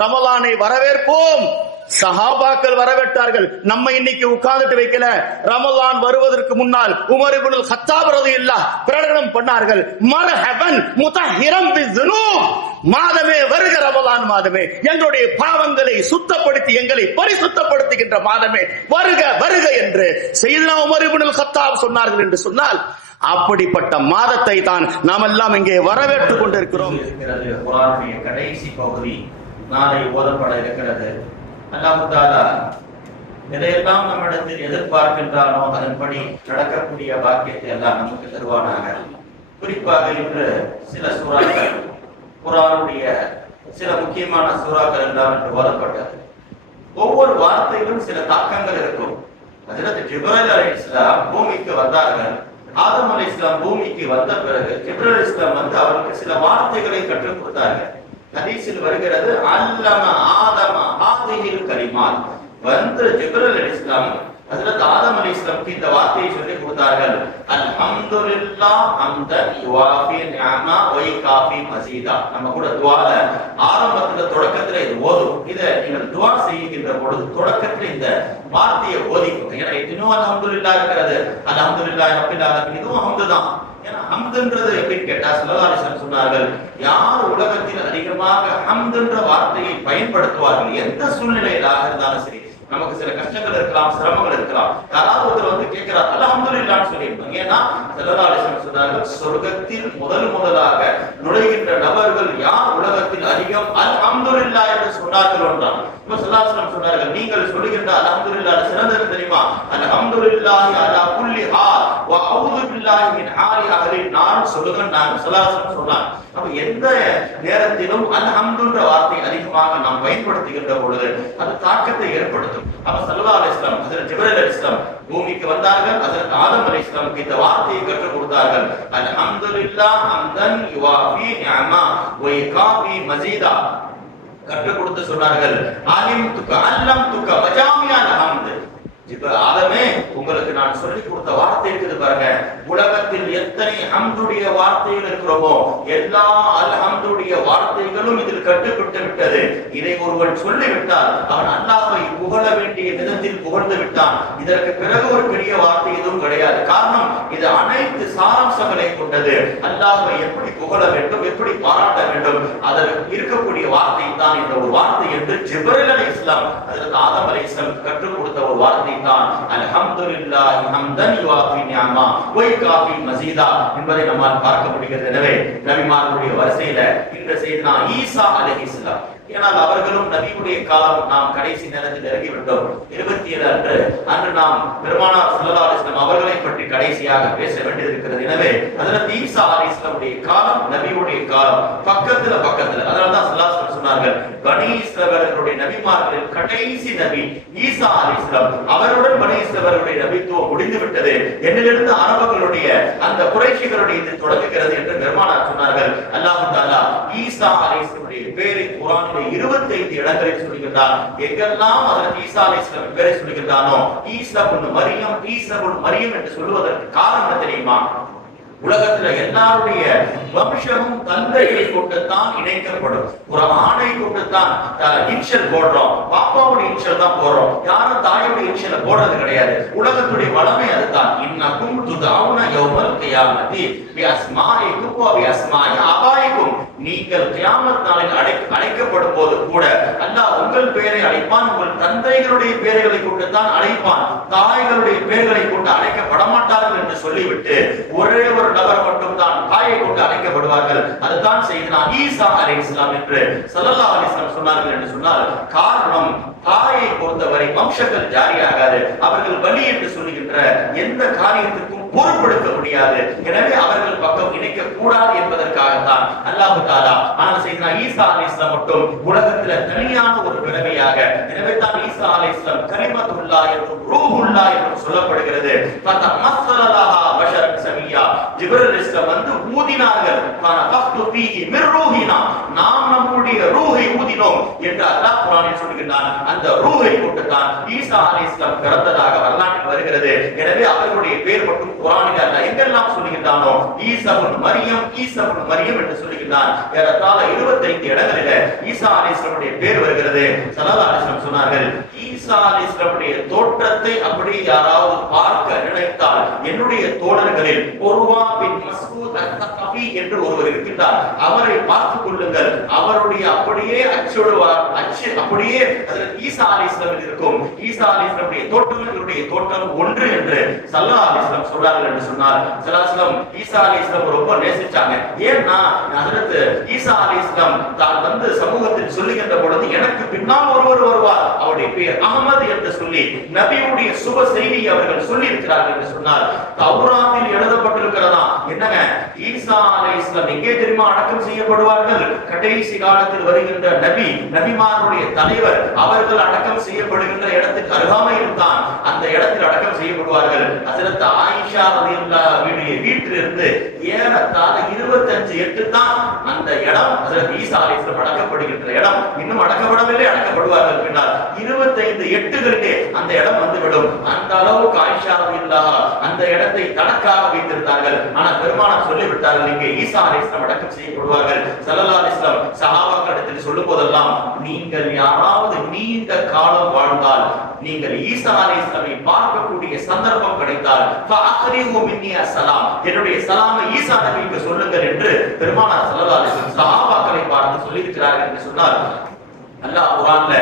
ரமலானை வரவேற்போம். சஹாபாக்கள் வரவேற்றார்கள். நம்ம இன்னைக்கு உட்கார்ந்துட்டு வைக்கல. ரமலான் வருவதற்கு முன்னால் உமர் இப்னுல் கத்தாப் ரலியல்லாஹு பிரகடனம் பண்ணார்கள், மர்ஹபன் முதஹிரம் பிஸ்ஸுனூப், மாதமே வருக, ரமலான் மாதமே எங்களுடைய பாவங்களை சுத்தப்படுத்தி எங்களை பரிசுத்தப்படுத்துகின்ற மாதமே வருக வருக என்று சையதுனா உமர் இப்னுல் கத்தாப் சொன்னார்கள் என்று சொன்னால், அப்படிப்பட்ட மாதத்தை தான் நாம் எல்லாம் இங்கே வரவேற்றுக் கொண்டிருக்கிறோம். குர்ஆனுடைய கடைசி பகுதி நாளை ஓதப்பட இருக்கிறது. அல்லாஹ் தஆலா எதையெல்லாம் நம்மிடத்தில் எதிர்பார்க்கின்றானோ அதன்படி நடக்கக்கூடிய பாக்கியத்தை எல்லாம் நமக்கு தருவானாக. குறிப்பாக இன்று சில சூறாக்கள், குர்ஆனுடைய சில முக்கியமான சூறாக்கள் எல்லாம் இன்று ஓதப்பட்டது. ஒவ்வொரு வார்த்தையிலும் சில தாக்கங்கள் இருக்கும். ஹஜ்ரத் ஜிப்ரீல் அலைஹிஸ்ஸலாம் பூமிக்கு வந்தார்கள். ஆதம் அலைஹிஸ்ஸலாம் பூமிக்கு வந்த பிறகு ஜிப்ரீல் அலைஹிஸ்ஸலாம் வந்து அவருக்கு சில வார்த்தைகளை கற்றுக் கொடுத்தார்கள். ஹதீஸில் வருகிறது, அல்லம ஆதம ஹாதிஹில் கலிமாத். வந்து ஜிப்ரீல் அலைஹிஸ்ஸலாம் ஹஜ்ரத் ஆதம் அலைஹிஸ்ஸலாமுக்கு இந்த வார்த்தையை சொல்லி கொடுத்தார்கள், அல்ஹம்துலில்லாஹ் ஹம்தன் யுவாஃபி நிஅமா வ யுகாஃபி மஸீதா. நம்ம கூட துஆல ஆரம்பத்துல தொடக்கத்துல இது ஓதும். இத நீங்கள் துஆ செய்கின்ற பொழுது தொடக்கத்துல இந்த வார்த்தையை ஓதிக்கோங்க. ஏன்னா இன்னும் அல்ஹம்துலில்லாஹ் இருக்கிறது, அல்ஹம்துலில்லாஹி ரப்பில் ஆலமீன், இதுவும் ஹம்து தான். ஏன்னா ஹம்துன்றது எப்படின்னு கேட்டா ஸல்லல்லாஹு அலைஹி வஸல்லம் சொன்னார்கள், யார் உலகத்தில் அதிகமாக ஹம்துன்ற வார்த்தையை பயன்படுத்துவார்கள், எந்த சூழ்நிலையிலாக இருந்தாலும் சரி, நமக்கு சில கஷ்டங்கள் இருக்கலாம், சிரமங்கள் இருக்கலாம், யாராவது ஒருத்தர் வந்து கேட்கிறார் அல்ஹம்துலில்லாஹ்னு சொல்லியிருப்பாங்க. ஏன்னா ஸல்லல்லாஹு அலைஹி வஸல்லம் சொன்னார்கள், சொர்க்கத்தில் முதலாக நுழைகின்ற நபர்கள் யார் உலகத்தில் அதிகம் அல்ஹம்துலில்லாஹ் என்று சொன்னார்கள் என்றார். இப்ப ஸல்லல்லாஹு அலைஹி வஸல்லம் சொன்னார்கள், நீங்கள் சொல்லுகின்ற அல்ஹம்துலில்லாஹ் சிறந்தது தெரியுமா? அல்ஹம்துலில்லாஹி அலா குல்லி ஹால் வ அஊது பில்லாஹி மின் ஹாலி அஹ்லி நார் சொல்லுங்க. நான் ஸல்லல்லாஹு அலைஹி வஸல்லம் சொன்னார். அப்ப எந்த நேரத்திலும் அல்ஹம்துன்ற வார்த்தை அதிகமாக நாம் பயன்படுத்துகின்ற பொழுது அது தாக்கத்தை ஏற்படுத்தும். அப்ப ஸல்லல்லாஹு அலைஹி வஸல்லம் ஹஜ்ரத் ஜிப்ரீல் அலைஹிஸ்ஸலாம் பூமிக்கு வந்தார்கள். ஹஜ்ரத் ஆதம் அலைஹிஸ்ஸலாமுக்கு இந்த வார்த்தையை கற்றுக் கொடுத்தார்கள், அல்ஹம்துலில்லாஹ் ஹம்தன் யுவாஃபி நிஅமா வ யுகாஃபி மஸீதா. கற்றுக் கொடுத்து சொன்னார்கள், அலிம்துக அல்லம்துக வஜாமிஅல் ஹம்த். ஆதமே, உங்களுக்கு நான் சொல்லிக் கொடுத்த வார்த்தை இருக்குது பாருங்க, உலகத்தில் எத்தனை ஹம்துடைய வார்த்தைகள் இருக்கிறோமோ எல்லா அல்ஹம்துடைய வார்த்தைகளும் இதில் கட்டுப்பட்டு விட்டது. இதை ஒருவன் சொல்லிவிட்டால் அவன் அல்லாஹ்வை புகழ வேண்டிய விதத்தில் புகழ்ந்து விட்டான். இதற்கு பிறகு ஒரு பெரிய வார்த்தை எதுவும் கிடையாது. காரணம், இது அனைத்து சாராம்சங்களை கொண்டது. அல்லாஹ்வை எப்படி புகழ வேண்டும், எப்படி பாராட்ட வேண்டும், அதற்கு இருக்கக்கூடிய வார்த்தை தான் இந்த ஒரு வார்த்தை என்று ஜிப்ரீல் அலைஹிஸ்ஸலாம் ஹஜ்ரத் ஆதம் அலைஹிஸ்ஸலாம் கற்றுக் கொடுத்த ஒரு வார்த்தை தான் அல்ஹம்துலில்லாஹி ஹம்தன் யுவாஃபி நிஅமா வ யுகாஃபி மஸீதா என்பதை நம்மால் பார்க்க முடிகிறது. எனவே நபிமார்களுடைய வரிசையில இந்த செய்தினா ஈசா அலைஹிஸ்ஸலாம், ஏனால் அவர்களும் நபியுடைய காலம் நாம் கடைசி நேரத்தில் இறங்கிவிட்டோம். 27 அன்று நாம் பெருமானார் ஸல்லல்லாஹு அலைஹி வஸல்லம் அவர்களை பற்றி கடைசியாக பேச வேண்டியிருக்கிறது. எனவே ஹஜ்ரத் ஈசா அலைஹிஸ்ஸலாமுடைய காலம் நபியுடைய காலம் பக்கத்துல. அதனால தான் ஸல்லல்லாஹு அலைஹி வஸல்லம் சொன்னார்கள், பனி இஸ்ரவேலர்களுடைய நபிமார்களில் கடைசி நபி ஈசா அலைஹிஸ்ஸலாம். அவருடன் பனி இஸ்ரவேலர்களுடைய நபித்துவம் முடிந்து விட்டது. என்னிலிருந்து அரபர்களுடைய அந்த குறைஷிகளுடைய இது தொடங்குகிறது என்று பெருமானார் சொன்னார்கள். அல்லாஹ் தஆலா ஈசா அலைஹிஸ்ஸலாமுடைய பேரை குர்ஆனில் 25 இடங்களில் சொல்லுகின்றார். எங்கெல்லாம் ஹஜ்ரத் ஈசா அலைஹிஸ்ஸலாம் பேரை சொல்லுகின்றானோ ஈசா இப்னு மரியம் என்று சொல்வதற்கு காரணம் தெரியுமா? உலகத்துல எல்லாருடைய வம்சமும் தந்தையை கொண்டுதான் இணைக்கப்படும். ஒரு ஆணை கொண்டுதான் இன்ஷியல் போடுறோம், பாப்பாவுடைய இன்ஷியல் தான் போடுறோம், யாரும் தாயுடைய இன்ஷியல போடுறது கிடையாது. உலகத்துடைய வளமை அதுதான். இன்னக்கும் துதௌன யௌமல் கியாமத்தி பிஅஸ்மாஇக்கும் வ பிஅஸ்மாஇ ஆபாயிக்கும். நீங்கள் கியாமத் நாளில் அழைக்கப்படும் போது கூட அல்லாஹ் உங்கள் பெயரை அழைப்பான், உங்கள் தந்தைகளுடைய பெயர்களை கொண்டுதான் அழைப்பான், தாய்களுடைய பெயர்களை கொண்டு அழைக்கப்பட மாட்டார்கள் என்று சொல்லிவிட்டு ஒரே ஒரு நபர் மட்டும் தான் தாயை கொண்டு அழைக்கப்படுவார்கள். அதுதான் செய்தனா ஈசா அலைஹிஸ்ஸலாம் என்று ஸல்லல்லாஹு அலைஹி வஸல்லம் சொன்னார்கள் என்று சொன்னால் காரணம், தாயை பொறுத்தவரை வம்சங்கள் ஜாரியாகாது. அவர்கள் பலி என்று சொல்லுகின்ற எந்த காரியத்திற்கும் பொறுப்பெடுக்க முடியாது. எனவே அவர்கள் பக்கம் இணைக்க கூடாது என்பதற்காகத்தான் அல்லாஹ் தஆலா ஆனால் செய்தனா ஈசா அலைஹிஸ்ஸலாம் மட்டும் உலகத்துல தனியான ஒரு பிறவியாக. எனவே தான் ஈசா அலைஹிஸ்ஸலாம் கலிமத்துல்லாஹ் என்றும் ரூஹுல்லாஹ் என்றும் சொல்லப்படுகிறது. ஃபதமஸ்ஸலஹா பஷர் பஷரன் சவியா. ஜிப்ரீல் அலைஹிஸ்ஸலாம் வந்து ஊதினார்கள். ஃபனஃபக்து ஃபீஹி மிர் ரூஹினா, நாம் நம்முடைய ரூஹை ஊதினோம் என்று அல்லாஹ் குர்ஆனில் சொல்கிறான். அந்த ரூஹை கொண்டுதான் ஈசா அலைஹிஸ்ஸலாம் பிறந்ததாக வரலாற்றில் வருகிறது. எனவே அவர்களுடைய பெயர் மட்டும் குர்ஆனில் அல்லாஹ் எங்கெல்லாம் சொல்கிறானோ ஈசா இப்னு மரியம், ஈசா இப்னு மரியம் என்று சொல்கிறான். ஏறத்தாழ 25 இடங்களில் ஈசா அலைஹிஸ்ஸலாமுடைய பெயர் வருகிறது. ஸல்லல்லாஹு அலைஹி வஸல்லம் சொன்னார்கள், ஈசா அலைஹிஸ்ஸலாமுடைய தோற்றத்தை அப்படி யாராவது பார்க்க நினைத்தால் என்னுடைய தோழர்களில் உர்வா பின் மஸ்ஊத் அத்-தகஃபி என்று ஒருவர் இருக்கின்றார், அவரை பார்த்துக் கொள்ளுங்கள். அவருடைய அப்படியே அச்சுடுவார், அச்சு அப்படியே ஹஜ்ரத் ஈசா அலைஹிஸ்ஸலாம் இருக்கும். ஈசா அலைஹிஸ்ஸலாமுடைய தோற்றங்களுடைய தோற்றம் ஒன்று என்று ஸல்லல்லாஹு அலைஹி வஸல்லம் சொல்றார்கள் என்று சொன்னார். ஸல்லல்லாஹு அலைஹி வஸல்லம் ஈசா அலைஹிஸ்ஸலாம் ரொம்ப நேசிச்சாங்க. ஏன்னா ஹஜ்ரத் ஈசா அலைஹிஸ்ஸலாம் தான் வந்து சமூகத்தில் சொல்லுகின்ற பொழுது எனக்கு பின்னால் ஒருவர் வருவார், அவருடைய பெயர் அஹ்மத் என்று சொல்லி நபியுடைய சுப செய்தி அவர்கள் சொல்லி இருக்கிறார்கள் என்று சொன்னார். தௌராத்தில் எழுதப்பட்டிருக்கிறதா என்னங்க, ஈசா அலைஹிஸ்ஸலாம் எங்கே தெரியுமா அடக்கம் செய்யப்படுவார்கள்? கடைசி காலத்தில் வருகின்ற நபி, நபிமார்களுடைய தலைவர் அவர்கள் அடக்கம் செய்யப்படுகின்ற இடத்துக்கு அருகாமையில் தான் அந்த இடத்தில் அடக்கம் செய்யப்படுவார்கள். ஹஜ்ரத் ஆயிஷா ரலியல்லாஹு வீட்டிலிருந்து ஏறத்தாழ 25 தான் அந்த இடம் ஹஜ்ரத் ஈசா அலைஹிஸ்ஸலாம் அடக்கப்படுகின்ற இடம். இன்னும் அடக்கப்படவில்லை, அடக்கப்படுவார்கள் பின்னால் 25 அந்த இடம் வந்துவிடும். அந்த அளவுக்கு ஆயிஷா ரலியல்லாஹு அந்த இடத்தை தனக்காக வைத்திருந்தார்கள். ஆனால் பெருமானார் சொல்லிவிட்டார்கள், இங்கே ஈசா அலைஹிஸ்ஸலாம் அடக்கம் செய்யப்படுவார்கள். ஸல்லல்லாஹு அலைஹி வஸல்லம் சஹாபாக்களிடத்தில் சொல்லும் போதெல்லாம், நீங்கள் யாராவது நீண்ட காலம் வாழ்ந்தால், நீங்கள் ஈசா அலைஹிஸ்ஸலாமை பார்க்கக்கூடிய சந்தர்ப்பம் கிடைத்தால் ஃபஅக்ரிஹு மின்னி அஸ்ஸலாம், என்னுடைய சலாமை ஈசா நபிக்கு சொல்லுங்கள் என்று பெருமானார் ஸல்லல்லாஹு அலைஹி வஸல்லம் சஹாபாக்களை பார்த்து சொல்லியிருக்கிறார்கள் என்று சொன்னார். அல்லாஹ் குர்ஆன்ல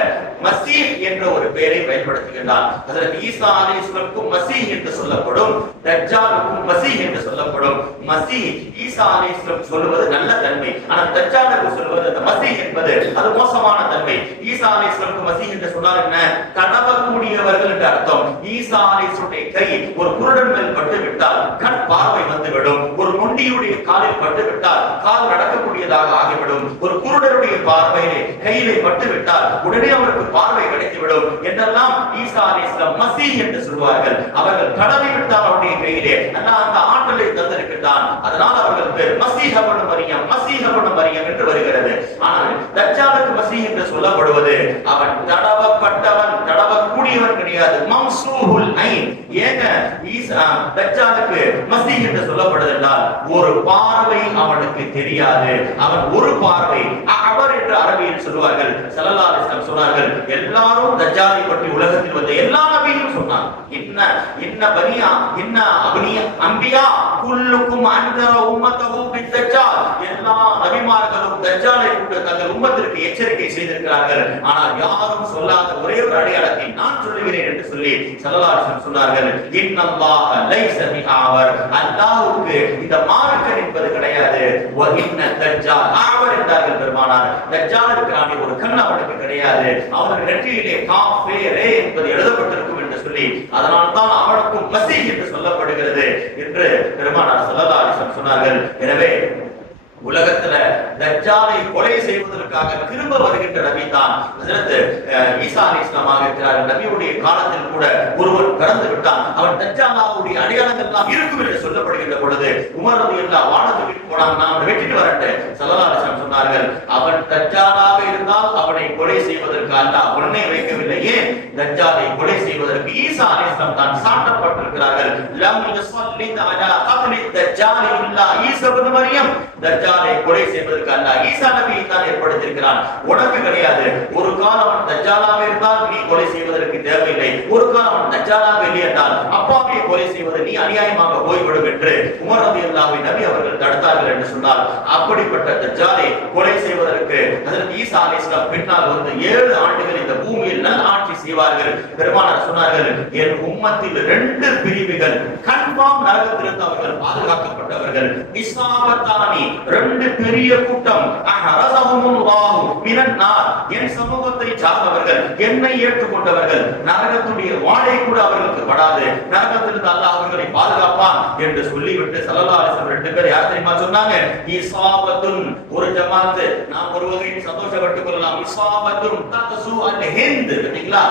மசீஹ் என்ற ஒரு பெயரை பயன்படுத்துகிறார். ஹஜ்ரத் ஈசா அலைஹிஸ்ஸலாமுக்கு மசீஹ் என்று சொல்லப்படும், தஜ்ஜாலுக்கும் மசீஹ் என்று சொல்லப்படும். மசீஹ் ஈசா அலைஹிஸ்ஸலாம் சொல்வது நல்ல தன்மை, ஆனால் தஜ்ஜாலுக்கு சொல்வது அந்த மசீஹ் என்பது அது மோசமான தன்மை. ஈசா அலைஹிஸ்ஸலாமுக்கு மசீஹ் என்று சொன்னால் என்ன, தடவக்கூடியவர்கள் என்று அர்த்தம். ஈசா அலைஹிஸ்ஸலாமுடைய கை ஒரு குருடன் மேல் பட்டு விட்டால் கண் பார்வை வந்துவிடும். ஒரு நொண்டியுடைய காலில் பட்டு விட்டால் கால் நடக்கக்கூடியதாக ஆகிவிடும். ஒரு குருடருடைய பார்வையிலே கையிலே பட்டு விட்டால் உடனே அவருக்கு பார்வை கிடைத்துவிடும் என்றெல்லாம் ஈசா அலைஹிஸ்ஸலாம் மசீஹ் என்று சொல்வார்கள். அவர்கள் கடவை விட்டால் அவருடைய கையிலே அல்லாஹ் அந்த ஆற்றலை தந்திருக்கிறான். அதனால் அவர்கள் பேர் மசீஹ் இப்னு மரியம், மசீஹ் இப்னு மரியம் என்று வருகிறது. ஆனால் தஜ்ஜாலுக்கு மசீஹ் என்று சொல்லப்படுவது அவன் தடவப்பட்டவன், தடவக்கூடியவன் கிடையாது. மம்சூஹுல் ஐன். ஏங்க ஈசா தஜ்ஜாலுக்கு மசீஹ் என்று சொல்லப்படுது என்றால் ஒரு பார்வை அவனுக்கு தெரியாது. அவன் ஒரு பார்வை அவர் என்று அரபியில் சொல்வார்கள். ஸல்லல்லாஹு அலைஹி வஸல்லம் சொன்னார்கள், எல்லாரும் தஜ்ஜாலை பற்றி உலகத்தில் வந்த எல்லா நபியும் சொன்னாங்க, இன்ன பனியா இன்ன அப்னியா அம்பியா குல்லுக்கும் அன்தர உம்மத்தஹு பித்தஜ்ஜால், எல்லா நபிமார்களும் தஜ்ஜாலை கொண்டு தங்கள் உம்மத்திற்கு எச்சரிக்கை செய்திருக்கிறார்கள். ஆனால் யாரும் சொல்லாத ஒரே ஒரு அடையாளத்தை நான் சொல்லுகிறேன் என்று சொல்லி ஸல்லல்லாஹு அலைஹி வஸல்லம் சொன்னார்கள், இன்னல்லாஹ லைஸ பிஆவர், அல்லாஹ்வுக்கு இந்த மார்க்கம் என்பது கிடையாது. வ இன்ன தஜ்ஜால் ஆவர் என்றார்கள் பெருமானார். தஜ்ஜாலுக்கு ஒரு கண் அவனுக்கு கிடையாது. அவனுக்கு நெற்றியிலே காஃபே ரே என்பது எழுதப்பட்டிருக்கும் என்று சொல்லி அதனால் தான் அவனுக்கும் மசீஹ் என்று சொல்லப்படுகிறது என்று பெருமானார் ஸல்லல்லாஹு அலைஹி வஸல்லம் சொன்னார்கள். எனவே உலகத்துல தஜ்ஜாலை கொலை செய்வதற்காக திரும்ப வருகின்ற நபி தான் ஹஜ்ரத் ஈசா அலைஹிஸ்ஸலாமாக இருக்கிறார். நபியுடைய காலத்தில் கூட ஒருவர் பிறந்து விட்டான், அவன் தஜ்ஜாலாவுடைய அடையாளங்கள் எல்லாம் இருக்கும் என்று சொல்லப்படுகின்ற பொழுது உமர் ரலியல்லாஹு வானத்துக்கு போனாங்க, நான் அவனை வெட்டிட்டு வரட்டேன். ஸல்லல்லாஹு அலைஹி வஸல்லம் சொன்னார்கள், அவன் தஜ்ஜாலாக இருந்தால் அவனை கொலை செய்வதற்கு அல்லாஹ் உடனே வைக்கவில்லையே, தஜ்ஜாலை கொலை செய்வதற்கு ஈசா அலைஹிஸ்ஸலாம் தான் சாட்டப்பட்டிருக்கிறார்கள். லம் யுஸல்லி அலா கத்லி தஜ்ஜால் இல்லா ஈசா இப்னு மரியம், தஜ்ஜாலை கொலை செய்வதற்கு அல்லாஹ் ஈசா நபியை தான் ஏற்படுத்தியிருக்கிறான், உனக்கு கிடையாது. ஒரு காலம் தஜ்ஜாலாக இருந்தால் நீ கொலை செய்வதற்கு தேவையில்லை, ஒரு காலம் தஜ்ஜாலாக இல்லை என்றால் அப்பாவை கொலை செய்வது நீ அநியாயமாக போய்விடும் என்று உமர் ரலியல்லாஹு நபி அவர்கள் தடுத்தார்கள் என்று சொன்னால், அப்படிப்பட்ட தஜ்ஜாலை கொலை செய்வதற்கு ஹஜ்ரத் ஈசா அலைஹிஸ்ஸலாம் பின்னால் வந்து 7 ஆண்டுகள் இந்த பூமியில் நல்ல ஆட்சி செய்வார்கள். பெருமானார் சொன்னார்கள், என் உம்மத்தில் 2 பிரிவுகள் கன்ஃபார்ம் நரகத்திலிருந்து அவர்கள் பாதுகாக்கப்பட்டவர்கள். இஸ்ஸாபத்தானி 2 பெரிய கூட்டம் அஹரஸஹுமுல்லாஹு மினன் நார், என் சமூக சமூகத்தை சார்ந்தவர்கள், என்னை ஏற்றுக்கொண்டவர்கள், நரகத்துடைய வாடை கூட அவர்களுக்கு படாது, நரகத்திலிருந்து அல்லாஹ் அவர்களை பாதுகாப்பான் என்று சொல்லிவிட்டு ஸல்லல்லாஹு அலைஹி வஸல்லம் 2 பேர் யார் தெரியுமா சொன்னாங்க? இஸாபத்துன், ஒரு ஜமாத், நாம் ஒரு வகையில் சந்தோஷப்பட்டுக் கொள்ளலாம். இஸாபத்துன் தக்சு அல் ஹிந்த், சரிங்களா?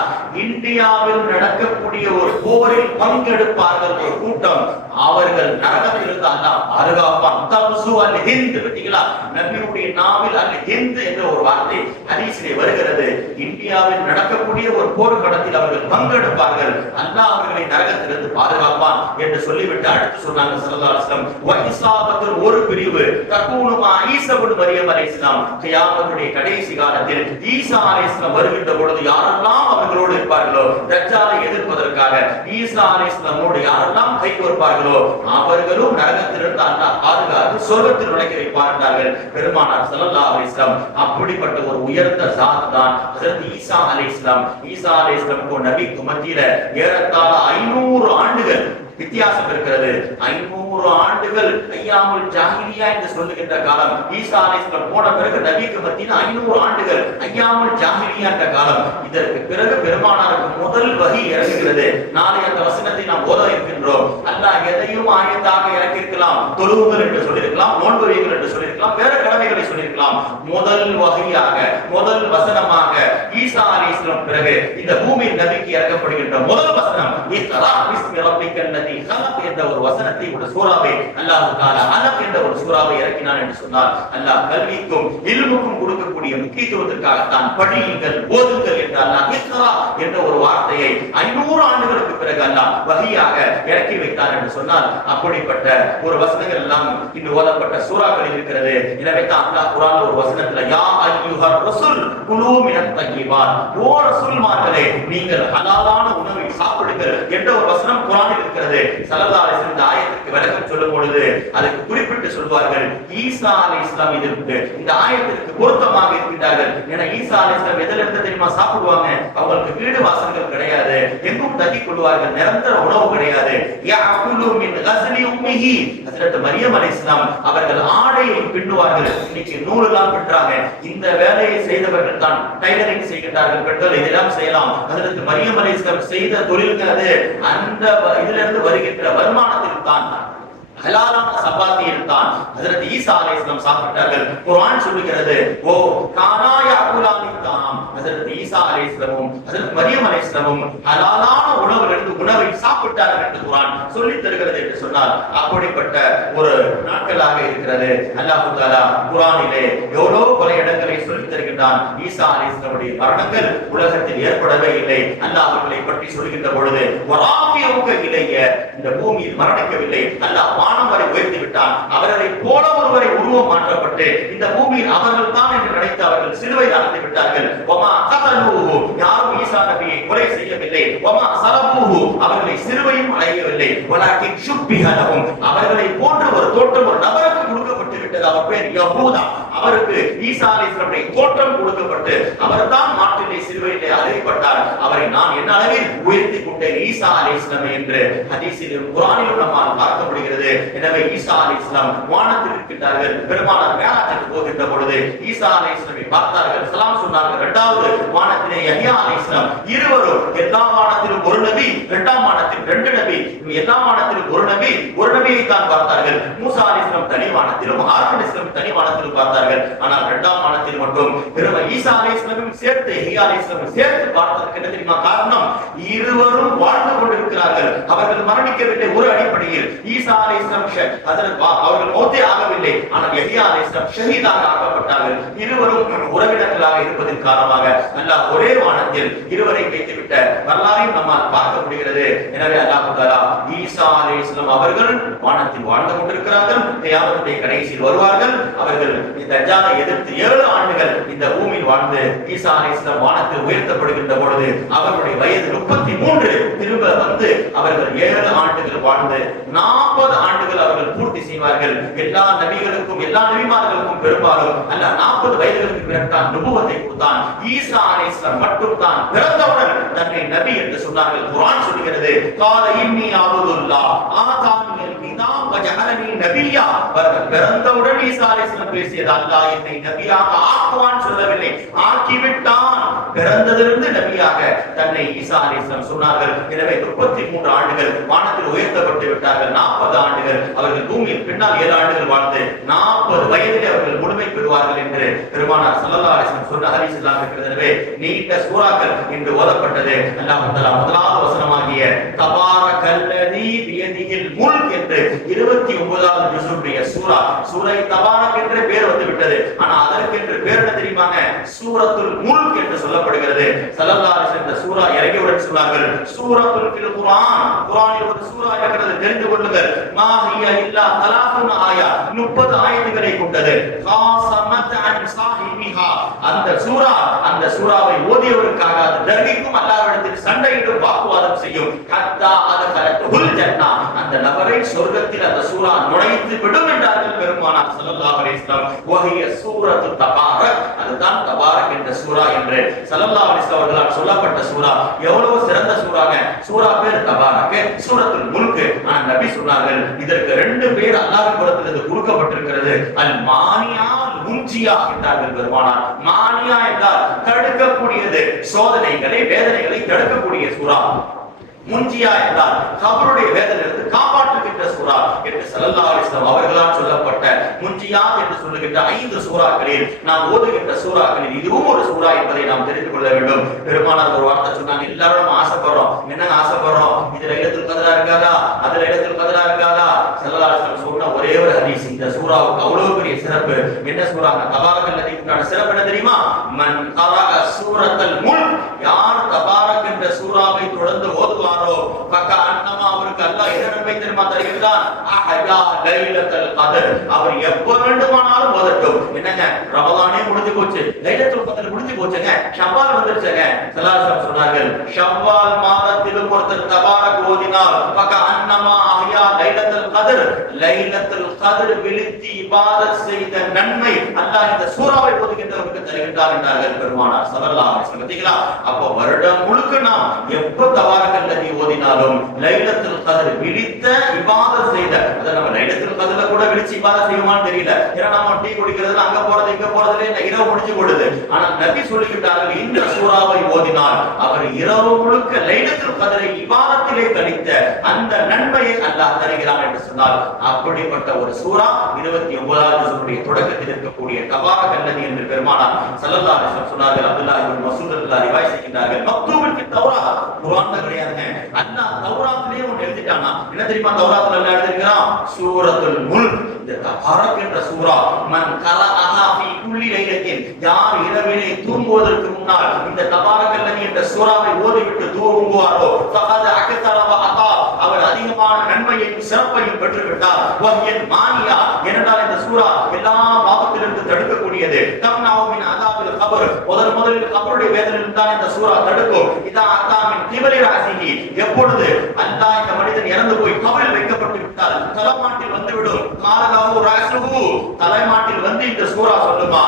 இந்தியாவில் நடக்கக்கூடிய ஒரு போரில் பங்கெடுப்பார்கள் ஒரு கூட்டம், அவர்கள் நரகத்திலிருந்து அல்லாஹ் பாதுகாப்பான். தக்சு அல் ஹிந்த், சரிங்களா? நபியுடைய நாவில் அல் ஹிந்த் என்ற ஒரு வார்த்தை ஹதீஸிலே வருகிறது. இந்தியாவில் நடக்கக்கூடிய ஒரு போர்க்களத்தில் அவர்கள் பங்கெடுப்பார்கள், அல்லாஹ் அவர்களை நரகத்திலிருந்து பாதுகாப்பான் என்று சொல்லிவிட்டு அடுத்து சொன்னாங்க ஸல்லல்லாஹு அலைஹி வஸல்லம், வ இஸாபத்துல், ஒரு பிரிவு, தகூனு மா ஈஸா இப்னு மரியம் அலைஹிஸ்ஸலாம், கியாமத்துடைய கடைசி காலத்தில் ஈசா அலைஹிஸ்ஸலாம் வருகின்ற பொழுது யாரெல்லாம் அவர்களோடு இருப்பார்களோ, தஜ்ஜாலை எதிர்ப்பதற்காக ஈசா அலைஹிஸ்ஸலாமோடு யாரெல்லாம் கைகோர்ப்பார்களோ அவர்களும் நரகத்திலிருந்து அல்லாஹ் பாதுகாத்து சொர்க்கத்தில் நுழைக்க வைப்பார் என்றார்கள் பெருமானார் ஸல்லல்லாஹு அலைஹி வஸல்லம். அப்படிப்பட்ட ஒரு உயர்ந்த ஸாத் தான் ஹஜ்ரத் ஈசா அலைஹிஸ்ஸலாம். ஈசா அலைஹிஸ்ஸலாமுக்கு நபிக்கு மத்தியில ஏறத்தாழ 500 ஆண்டுகள் வித்தியாசம் இருக்கிறது. 500 ஆண்டுகள் ஐயாமுல் ஜாஹிலியா என்று சொல்லுகின்ற காலம். ஈசா அலைஹிஸ்ஸலாம் போன பிறகு நபிக்கு மத்தியில 500 ஆண்டுகள் ஐயாமுல் ஜாஹிலியா என்ற காலம். இதற்கு பிறகு பெருமானாருக்கு முதல் வஹி இறங்குகிறது. நாளை அந்த வசனத்தை நாம் ஓத இருக்கின்றோம். அல்லாஹ் எதையும் ஆயத்தாக இறக்கி இருக்கலாம், தொழுவுங்கள் என்று சொல்லியிருக்கலாம், நோன்பு வையுங்கள் என்று சொல்லியிருக்கலாம், வேற கடமைகளை சொல்லியிருக்கலாம். முதல் வஹியாக, முதல் வசனமாக ஈசா அலைஹிஸ்ஸலாம் பிறகு இந்த பூமியில் நபிக்கு இறக்கப்படுகின்ற முதல் வசனம் இக்ரா பிஸ்மி ரப்பிக்கல் லதீ கலக் என்ற ஒரு வசனத்தை, ஒரு சூராவை அல்லாஹ் தஆலா அலக் என்ற ஒரு சூராவை இறக்கினான் என்று சொன்னார். அல்லாஹ் கல்விக்கும் இல்முக்கும் கொடுக்கக்கூடிய முக்கியத்துவத்திற்காக தான் படியுங்கள், ஓதுங்கள் என்று அல்லாஹ் இக்ரா என்ற ஒரு வார்த்தையை 500 ஆண்டுகளுக்கு பிறகு அல்லாஹ் வஹியாக இறக்கி வைத்தார் என்று சொன்னால், அப்படிப்பட்ட ஒரு வசனங்கள் எல்லாம் இன்று ஓதப்பட்ட சூராக்களில் இருக்கிறது. எனவே தான் அல்லாஹ் குர்ஆன்ல ஒரு வசனத்துல யா அய்யுஹர் ரசூல் குலூ மினத் தய்யிபாத், ஓ ரசூல்மார்களே நீங்கள் ஹலாலான உணவை சாப்பிடுங்கள் என்ற ஒரு வசனம் குர்ஆனில் இருக்கிறது. ஸல்லல்லாஹு அலைஹி வஸல்லம் இந்த ஆயத்துக்கு விளக்கம் சொல்லும் பொழுது அதுக்கு குறிப்பிட்டு சொல்வார்கள், ஈசா அலைஹிஸ்ஸலாம் இதற்கு இந்த ஆயத்திற்கு பொருத்தமாக இருக்கின்றார்கள். ஏன்னா ஈசா அலைஹிஸ்ஸலாம் எதில இருந்து தெரியுமா சாப்பிடுவாங்க? அவங்களுக்கு வீடு வாசல்கள் கிடையாது, எங்கும் தங்கிக் கொள்வார்கள், நிரந்தர உணவு கிடையாது. யாகுலு மின் கஸ்லி உம்மிஹி, ஹஜ்ரத் மரியம் அலைஹிஸ்ஸலாம் அவர்கள் ஆடையை பின்னுவார்கள். இன்னைக்கு நூலெல்லாம் பின்றாங்க, இந்த வேலையை செய்தவர்கள் தான் டைலரிங் செய்கிறார்கள் பெண்கள், இதெல்லாம் செய்யலாம். ஹஜ்ரத் மரியம் அலைஹிஸ்ஸலாம் செய்த தொழில்கள் அது, அந்த இதிலிருந்து வருகின்ற வருமானத்தில் தான் ஹலாலான சப்பாத்தியில் தான் ஹஜ்ரத் ஈசா அலைஹிஸ்ஸலாம் சாப்பிட்டார்கள். குர்ஆன் சொல்லுகிறது, ஓ கானா யாகுலானி தாம், ஹஜ்ரத் ஈசா அலைஹிஸ்ஸலாமும் ஹஜ்ரத் மரியம் அலைஹிஸ்ஸலாமும் ஹலாலான உணவிலிருந்து உணவை சாப்பிட்டார்கள் என்று குர்ஆன் சொல்லி தருகிறது என்று சொன்னால், அப்படிப்பட்ட ஒரு நாட்களாக இருக்கிறது. அல்லாஹ் தஆலா குர்ஆனிலே எவ்வளவு பல இடங்களை சொல்லி தருகின்றான். ஈசா அலைஹிஸ்ஸலாமுடைய மரணங்கள் உலகத்தில் ஏற்படவே இல்லை. அல்லாஹ் அவர்களை பற்றி சொல்கின்ற பொழுது வராஃபியுக இலைய, இந்த பூமியில் மரணிக்கவில்லை, அல்லாஹ் வானம் வரை உயர்த்தி விட்டான். அவர்களை போல ஒருவரை உருவம் மாற்றப்பட்டு இந்த பூமியில் அவர்கள் தான் என்று நினைத்து அவர்கள் சிலுவையில் அறைந்து விட்டார்கள். வமா கதலூஹு, யாரும் ஈசா நபியை கொலை செய்யவில்லை. வமா ஸலபூஹு, அவர்களை சிலுவையும் அறையவில்லை. வலாகின் ஷுப்பிஹ லஹும், அவர்களை போன்ற ஒரு தோற்றம் ஒரு நபருக்கு கொடுக்கப்பட்டு விட்டது. அவர் பேர் யஹூதா. அவருக்கு ஈசா அலைஹிஸ்ஸலாமுடைய தோற்றம் கொடுக்கப்பட்டு அவர்தான் மாற்றிலே சிலுவையிலே அறையப்பட்டார். அவரை நான் என்ன அளவில் உயர்த்தி கொண்டேன் ஈசா அலைஹிஸ்ஸலாம் என்று ஹதீஸிலும் குர்ஆனிலும் நம்மால் பார்க்க முடிகிறது. எனவே ஈசா அலைஹிஸ்ஸலாம் வானத்தில் இருக்கின்றார்கள். பெருமானார் மேராஜுக்கு போகின்ற பொழுது ஈசா அலைஹிஸ்ஸலாமை பார்த்தார்கள், சலாம் சொன்னார்கள். இரண்டாவது வானத்திலே யஹ்யா அலைஹிஸ்ஸலாம், இருவரும் எல்லா வானத்திலும் ஒரு நபி, இரண்டாம் வானத்தில் 2 நபி, எல்லா வானத்திலும் ஒரு நபி, ஒரு நபியை தான் பார்த்தார்கள். மூசா அலைஹிஸ்ஸலாம் தனி வானத்திலும் ஹாரூன் அலைஹிஸ்ஸலாம் தனி வானத்திலும் பார்த்தார்கள். ஆனால் இரண்டாம் வானத்தில் மட்டும் பெருமை ஈசா அலைஹிஸ்ஸலாமும் சேர்த்து யஹ்யா அலைஹிஸ்ஸலாமும் சேர்த்து பார்த்ததற்கு என்ன தெரியுமா காரணம்? இருவரும் வாழ்ந்து கொண்டிருக்கிறார்கள். அவர்கள் மரணிக்கவில்லை ஒரு அடிப்படையில். ஈசா அலைஹிஸ்ஸலாம் அவர்கள் மௌத்தே ஆகவில்லை, ஆனால் யஹ்யா அலைஹிஸ்ஸலாம் ஷஹீதாக ஆக்கப்பட்டார்கள். இருவரும் உறவினர்களாக இருப்பதன் காரணமாக அல்லாஹ் ஒரே வானத்தில் இருவரை வைத்துவிட்ட வரலாறையும் நம்மால் பார்க்க முடிகிறது. எனவே அல்லாஹ் தஆலா ஈசா அலைஹிஸ்ஸலாம் அவர்கள் வானத்தில் வாழ்ந்து கொண்டிருக்கிறார்கள். கியாமத்துடைய கடைசியில் வருவார்கள். அவர்கள் தஜ்ஜாலை எதிர்த்து 7 ஆண்டுகள் இந்த பூமியில் வாழ்ந்து ஈசா அலைஹிஸ்ஸலாம் வானத்தில் உயர்த்தப்படுகின்ற பொழுது அவர்களுடைய வயது 33. திரும்ப வந்து அவர்கள் 7 ஆண்டுகள் வாழ்ந்து 40 ஆண்டுகள் அவர்கள் பூர்த்தி செய்வார்கள். எல்லா நபிகளுக்கும் எல்லா நபிமார்களுக்கும் பெரும்பாலும் அல்லாஹ் 40 வயதுகளுக்கு பிறகு தான் நுபுவத்தை கொடுத்தான். ஈசா அலைஹிஸ்ஸலாம் மட்டும் தான் பிறந்தவுடன் தன்னை நபி என்று சொன்னார்கள். குர்ஆன் சொல்கிறது, கால இன்னி அபுதுல்லாஹ் ஆதானியல் கிதாப் வஜஅலனி நபியா. பிறந்தவுடன் ஈசா அலைஹிஸ்ஸலாம் பேசியது, அல்லாஹ் என்னை நபியாக ஆக்குவான் சொல்லவில்லை, ஆக்கிவிட்டான். பிறந்ததிலிருந்து நபியாக தன்னை ஈசா அலைஹிஸ்ஸலாம் சொன்னார்கள். எனவே 33 ஆண்டுகள் வானத்தில் உயர்த்தப்பட்டு விட்டார்கள். 40 ஆண்டுகள் அவர்கள் பூமியில் பின்னால் 7 ஆண்டுகள் வாழ்ந்து 40 வயதிலே அவர்கள் முழுமை பெறுவார்கள் என்று பெருமானார் ஸல்லல்லாஹு அலைஹி வஸல்லம் சொன்ன ஹதீஸ் எல்லாம் இருக்கிறது. எனவே நீண்ட சூறாக்கள் இன்று ஓதப்பட்டது. அல்லாஹ் தஆலா முதலாவது வசனமாகிய தபாரக்கல்லதி பியதிஹில் முல்க் என்று 29வது ஜுஸுடைய சூரை தபாரக் என்று பேர் வந்து விட்டது. ஆனா அதற்கென்று பேர் என்ன தெரியுமாங்க? சூரத்துல் முல்க் என்று சொல்லப்படுகிறது. ஸல்லல்லாஹு அலைஹி வஸல்லம் இந்த சூரா இறங்கியவுடன் சொன்னார்கள், சூரத்துல் ஃபில் குர்ஆன், குர்ஆனில் ஒரு சூரா இருக்கிறது, தெரிந்து கொள்ளுங்கள். மா ஹிய இல்லா 30 ஆயா, 30 ஆயத்துக்களை கொண்டது. காஸமத் அன் சாஹிபிஹா, அந்த சூராவை ஓதியவருக்காக அது தர்கிக்கும், அல்லாஹ்விடத்தில் சண்டையிடும், வாக்குவாதம் செய்யும். ஹத்தா அதகலத்துல் ஜன்னah, அந்த நபரை சொர்க்கத்தில் அந்த சூரா நுழைத்து விடும் என்றார்கள் பெருமானார் ஸல்லல்லாஹு அலைஹி வஸல்லம். வஹிய சூரத்து தபாரக், அதுதான் தபாரக் என்ற சூரா என்று ஸல்லல்லாஹு அலைஹி வஸல்லம் அவர்களால் சொல்லப்பட்ட சூரா. எவ்வளவு சிறந்த சூராங்க! சூரா பேர் தபாரக், சூரத்துல் முல்க். ஆனால் நபி சொன்னார்கள், இதற்கு 2 பேர் அல்லாஹ்வின் புறத்திலிருந்து கொடுக்கப்பட்டிருக்கிறது. அல் மானியா முன்ஜியா என்றார்கள் பெருமானார். மானியா என்றால் தடுக்கக்கூடியது, சோதனைகளை வேதனைகளை தடுக்கக்கூடிய சூரா. முன்ஜியா என்றால் கபருடைய வேதனையிலிருந்து காப்பாற்றுகின்ற சூரா என்று ஸல்லல்லாஹு அலைஹி வஸல்லம் அவர்களால் சொல்லப்பட்ட முன்ஜியா என்று சொல்லுகின்ற 5 சூறாக்களில் நாம் ஓதுகின்ற சூறாக்களில் இதுவும் ஒரு சூரா என்பதை நாம் தெரிந்து கொள்ள வேண்டும். பெருமானார் ஒரு வார்த்தை சொன்னாங்க, எல்லாரும் ஆசைப்படுறோம். என்ன ஆசைப்படுறோம்? இது லைலத்துல் கத்ரா இருக்காதா, அது லைலத்துல் கத்ரா இருக்காதா? ஸல்லல்லாஹு அலைஹி வஸல்லம் சொன்ன ஒரே ஒரு ஹதீஸ், இந்த சூராவுக்கு அவ்வளவு பெரிய சிறப்பு. என்ன சூராங்க? தபாரக்கல்லதிக்கான சிறப்பு என்ன தெரியுமா? மன் கரஅ சூரத்துல் முல்க், யார் தபாரக் என்ற சூராவை தொடர்ந்து ஓதுவாரோ ஃபகஅன்னமா, அவருக்கு அல்லாஹ் என்ன நன்மை தெரியுமா தருகிறான்? அஹயா லைலத்துல் கத்ர், அவர் எப்ப வேண்டுமானாலும் ஓதட்டும். என்னங்க, ரமலானே முடிஞ்சு போச்சு, லைலத்துல் கத்ர் முடிஞ்சு போச்சுங்க, ஷவ்வால் வந்துருச்சுங்க. ஸல்லல்லாஹு அலைஹி வஸல்லம் சொன்னார்கள், ஷவ்வால் மாதத்திலும் ஒருத்தர் தபாரக் ஓதினால் ஃபகஅன்னமா அஹயா லைலத்துல் கத்ர், லைலத்துல் கத்ர் விழித்து இபாதத் செய்த நன்மை அல்லாஹ் இந்த சூராவை ஓதுகின்றவருக்கு தருகின்றார் என்றார்கள் பெருமானார் ஸல்லல்லாஹு அலைஹி வஸல்லம். பாத்தீங்களா? அப்போ வருடம் முழுக்க நாம் எப்ப தபாரக்கல்லதி ஓதினாலும் லைலத்துல் கத்ர் விழித்த இபாதத் செய்த, அத நம்ம லைலத்துல் கத்ர்ல கூட விழிச்சு இபாதத் செய்வோமான்னு தெரியல. ஏன்னா நம்ம டீ குடிக்கிறதுல அங்க போறது இங்க போறதுல இரவு முடிஞ்சு போடுது. ஆனா நபி சொல்லிவிட்டார்கள், இந்த சூராவை ஓதினால் அவர் இரவு முழுக்க லைலத்துல் கத்ரை இபாதத்திலே கழித்த அந்த நன்மையை அல்லாஹ் தருகிறான் என்று சொன்னார். அப்படிப்பட்ட ஒரு சூரா 29வது சூருடைய தொடக்கத்தில் இருக்கக்கூடிய தபாரக்கல்லதி என்று பெருமானார் ஸல்லல்லாஹு அலைஹி வஸல்லம் சொன்னார்கள். அப்துல்லாஹ் இப்னு மஸ்ஊத் ரலியல்லாஹு அன்ஹு ரிவாயத் செய்கிறார்கள், மக்தூபுல் ஃபி தௌராத், குர்ஆன்ல கிடையாதுங்க, அல்லாஹ் தௌராத்திலே ஒன்னு எழுதிட்டானா. என்ன தெரியுமா தௌராத்ல என்ன எழுதிருக்கான்? சூரத்துல் முல்க், இந்த தபாரக் என்ற சூரா, மன் கரஅஹா ஃபீ குல்லி லைலத்தின், யார் இரவிலே தூங்குவதற்கு முன்னால் இந்த தபாரக்கல்லதி என்ற சூராவை ஓதிவிட்டு தூங்குவாரோ ஃபகத் அக்தர வ அதா, அவர் அதிகமான நன்மையையும் சிறப்பையும் பெற்று விட்டார். வஹியல் மானியா, என்றால் இந்த சூரா எல்லா பாவத்திலிருந்து தடுக்கக்கூடியது. தம்னவு மின் அதாபில் கபர், முதலில் கபருடைய வேதனையிலிருந்து தான் இந்த சூரா தடுக்கும். இதா அத்தா மின் கிபலி ராசிஹி, எப்பொழுது அல்லாஹ் இந்த மனிதன் இறந்து போய் கபரில் வைக்கப்பட்டு விட்டால் தலைமாட்டில் வந்துவிடும். காலலஹு ராசுஹு, தலைமாட்டில் வந்து இந்த சூரா சொல்லுமா,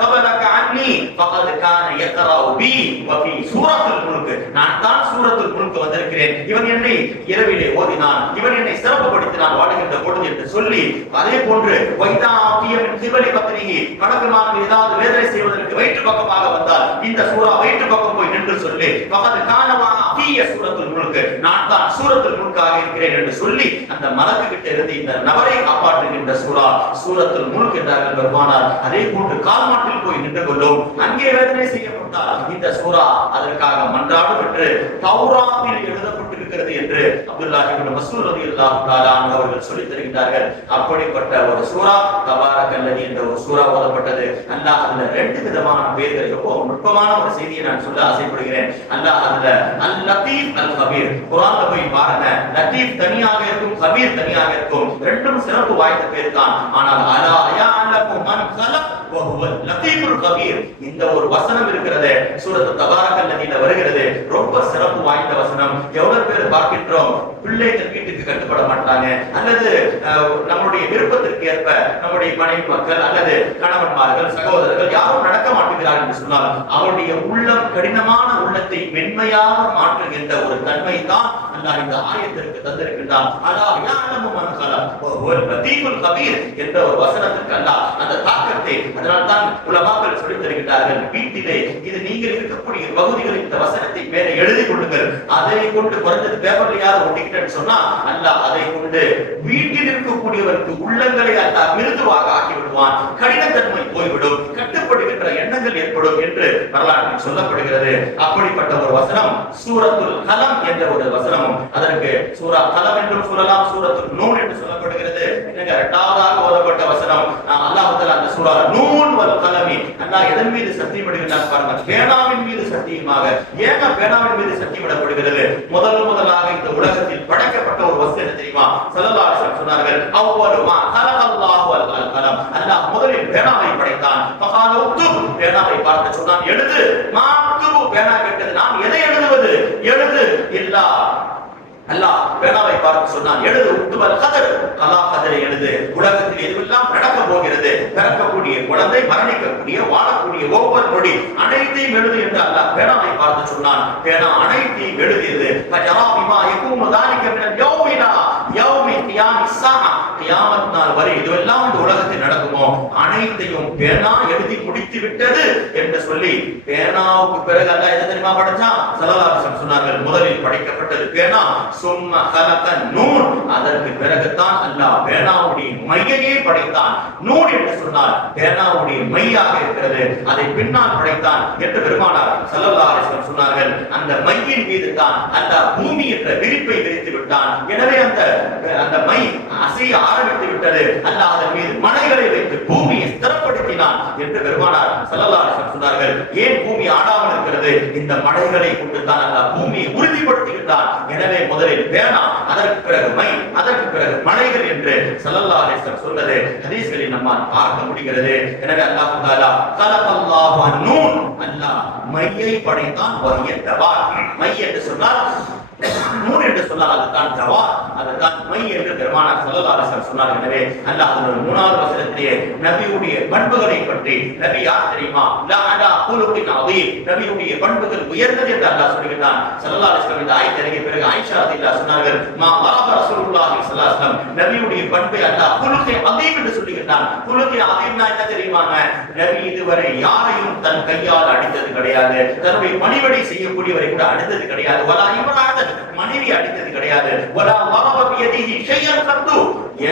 கபலக அன்னி ஃபகத் கான யக்ரவு பி வ ஃபீ சூரத்துல் முல்க், நான் தான் சூரத்துல் முல்க் வந்திருக்கிறேன், இவன் என்னை இரவிலே ஓதினான், இவன் என்னை சிறப்புப்படுத்தினான் வாடுகின்ற பொழுது என்று சொல்லி, அதே போன்று வைதா ஆத்தியமின் கிபலி பத்னிஹி, கணக்குமார்கள் ஏதாவது வேதனை செய்வதற்கு வயிற்று பக்கமாக வந்தால் இந்த சூரா வயிற்று பக்கம் போய் நின்று சொல்லி, ஃபகத் கானமா ஃபீய சூரத்துல் முல்க், நான் தான் சூரத்துல் முல்காக இருக்கிறேன் என்று சொல்லி அந்த மலக்கு கிட்ட இருந்து இந்த நபரை காப்பாற்றுகின்ற சூரா சூரத்துல் முல்க் என்றார்கள் பெருமானார். அதே போன்று கால்மாட்டில் போய் நின்று கொள்ளும், அங்கே வேதனை செய்யப்பட்டால் இந்த சூரா அதற்காக மன்றாடும் என்று தௌராத்தில் எழுதப்பட்டிருக்கிறது என்று அப்துல்லாஹ் இப்னு மஸ்ஊத் ரலியல்லாஹு தஆலா அன்ஹு அவர்கள் சொல்லித் தருகிறார்கள். அப்படிப்பட்ட ஒரு சூரா தபாரக்கல்லதி என்ற ஒரு சூரா ஓதப்பட்டது. அல்லாஹ் அதுல 2 விதமான பெயர்கள், ரொம்ப நுட்பமான ஒரு செய்தியை நான் சொல்ல ஆசைப்படுகிறேன். அல்லாஹ் அதுல அல் லத்தீப் அல் கபீர், குர்ஆன்ல போய் பாருங்க, லத்தீப் தனியாக இருக்கும், கபீர் தனியாக இருக்கும், ரெண்டும் சிறப்பு வாய்ந்த பேர் தான். ஆனால் அலா யஅலமு மன் கலக் வ ஹுவல் லத்தீபுல் கபீர், இந்த ஒரு வசனம் இருக்கிறது சூரத்து தபாரக்கல்லதியில வருகிறது, ரொம்ப சிறப்பு வாய்ந்த வசனம். எவ்வளவு பேர் பார்க்கின்றோம் பிள்ளைகள் வீட்டுக்கு கட்டுப்பட மாட்டாங்க, அல்லது நம்முடைய விருப்பத்திற்கு ஏற்ப நம்முடைய மனைவி மக்கள் அல்லது கணவன்மார்கள் சகோதரர்கள் யாரும் நடக்க மாட்டேங்கிறார்கள் என்று சொன்னால் அவருடைய உள்ளம், கடினமான உள்ளத்தை மென்மையாக மாற்றுகின்ற ஒரு தன்மை தான் அல்லாஹ் இந்த ஆயத்திற்கு தந்திருக்கின்றான். அலா யஅலமு மன் கலக் வ ஹுவல் லதீஃபுல் கபீர் என்ற ஒரு வசனத்துக்கு அல்லாஹ் அந்த தாக்கத்தை, அதனால் தான் உலமாக்கள் சொல்லித் தருகிறார்கள், வீட்டிலே இது நீங்கள் இருக்கக்கூடிய பகுதிகளில் இந்த வசனத்தை மேலே எழுதி கொள்ளுங்கள். அதை கொண்டு குறைஞ்சது பேப்பர்ல யாரும் ஒட்டிக்கிட்டேன்னு சொன்னா அல்லாஹ் அதை கொண்டு வீட்டில் இருக்கக்கூடியவருக்கு உள்ளங்களை அல்லாஹ் மிருதுவாக ஆக்கி விடுவான், கடினத்தன்மை போய்விடும், கட்டுப்படுகின்ற எண்ணங்கள் ஏற்படும் என்று வரலாற்றில் சொல்லப்படுகிறது. அப்படிப்பட்ட ஒரு வசனம் சூரத்துல் கலம் என்ற ஒரு வசனமும், அதற்கு சூரா கலம் என்றும் சொல்லலாம், சூரத்துல் நூன் என்று சொல்லப்படுகிறது. இரண்டாவதாக ஓதப்பட்ட வசனம் அல்லாஹ் தஆலா அந்த சூரா நூன் வல் கலமி, அல்லாஹ் எதன் மீது சத்தியம் இடுகிறார் பாருங்க, பேனாவின் மீது சத்தியமாக. ஏங்க பேனாவின் மீது சத்தியம் இடப்படுகிறது? முதலாக இந்த உலகத்தில் படைக்கப்பட்ட ஒரு வஸ்து என்ன தெரியுமா? ஸல்லல்லாஹு அலைஹி வஸல்லம் சொன்னார்கள், அவ்வளவு மா கலகல்லாஹு அல் கலம், அல்லாஹ் முதலில் பேனாவை படைத்தான். ஃபகால உக்துப், பேனாவை பார்த்து சொன்னான் எழுது. மா உக்துபு, பேனா கேட்டது நான் எதை எழுதுவது? எழுது. இல்லா அல்லாஹ் பேனாவை பார்த்து சொன்னான் எழுது. உக்துபல் கதர், கலா கதரை எழுது. உலகத்தில் எதுவெல்லாம் நடக்க போகிறது, பிறக்கக்கூடிய குழந்தை, மரணிக்கக்கூடிய, வாழக்கூடிய ஒவ்வொரு நொடி அனைத்தையும் எழுது என்று அல்லாஹ் பேனாவை பார்த்து சொன்னான். பேனா அனைத்தையும் எழுதியது. ஃபஜரா பிமா யகூமு ذلك من اليوم الى يوم قيام الساعه, கியாமத் நாள் வரை இதுவெல்லாம் இந்த உலகத்தில் நடக்குமோ அனைத்தையும் பேனா எழுதி முடித்து விட்டது என்று சொல்லி, பேனாவுக்கு பிறகு அல்லாஹ் எதை தெரியுமா படைச்சான்? ஸல்லல்லாஹு அலைஹி வஸல்லம் சொன்னார்கள், முதலில் படைக்கப்பட்டது பேனா. சும்ம கலக நூன், அதற்கு பிறகுதான் அல்லாஹ் பேனாவுடைய மையையே படைத்தான். நூன் என்று சொன்னால் பேனாவுடைய மையாக இருக்கிறது, அதை பின்னால் படைத்தான் என்று பெருமானார் ஸல்லல்லாஹு அலைஹி வஸல்லம் சொன்னார்கள். அந்த மையின் மீது தான் அல்லாஹ் பூமி என்ற விரிப்பை விரித்து விட்டான். எனவே அந்த மை அசைய ஆரம்பித்து விட்டது. அல்லாஹ் அதன் மீது மலைகளை வைத்து பூமியை ஸ்திரப்படுத்தினான் என்று பெருமானார் ஸல்லல்லாஹு அலைஹி வஸல்லம் சொன்னார்கள். ஏன் பூமி ஆடாமல் இருக்கிறது? இந்த மலைகளை கொண்டு தான் அல்லாஹ் பூமியை உறுதிப்படுத்துகின்றான். எனவே முதலில் பேனா, அதற்கு பிறகு மை, அதற்கு பிறகு மலைகள் என்று ஸல்லல்லாஹு அலைஹி வஸல்லம் சொன்னது ஹதீஸ்களில் நம்மால் பார்க்க முடிகிறது. எனவே அல்லாஹ் தஆலா கலகல்லாஹு அன்-நூன், அல்லாஹ் மையை படைத்தான். வஹிய தவார், மை என்று சொன்னால் நூன் என்று சொன்னால் அதுதான் ஜவார், அதுதான் மை என்று பெருமானார் ஸல்லல்லாஹு அலைஹி வஸல்லம் சொன்னார். எனவே அல்லாஹ் அதனுடைய 3வது வசனத்திலே நபியுடைய பண்புகளை பற்றி, நபி யார் தெரியுமா? லா அலா குலுகின் அதீம், நபியுடைய பண்புகள் உயர்ந்தது என்று அல்லாஹ் சொல்கிறான். ஸல்லல்லாஹு அலைஹி வஸல்லம் இந்த ஆயத்தை இறங்கிய பிறகு ஆயிஷா ரலியல்லாஹு சொன்னார்கள், மா வரப ரசூலுல்லாஹி ஸல்லல்லாஹு அலைஹி வஸல்லம், நபியுடைய பண்பை அல்லாஹ் குலுகின் அதீம் என்று சொல்கிறான். குலுகின் அதீம்னா என்ன தெரியுமாங்க? நபி இதுவரை யாரையும் தன் கையால் அடித்தது கிடையாது, தன்னுடைய பணிவிடை செய்யக்கூடியவரை கூட அடித்தது கிடையாது, வலா இம்ராஅத், மனைவி அடித்தது கிடையாது, வலா வரப பியதிஹி ஷையன் கத்து,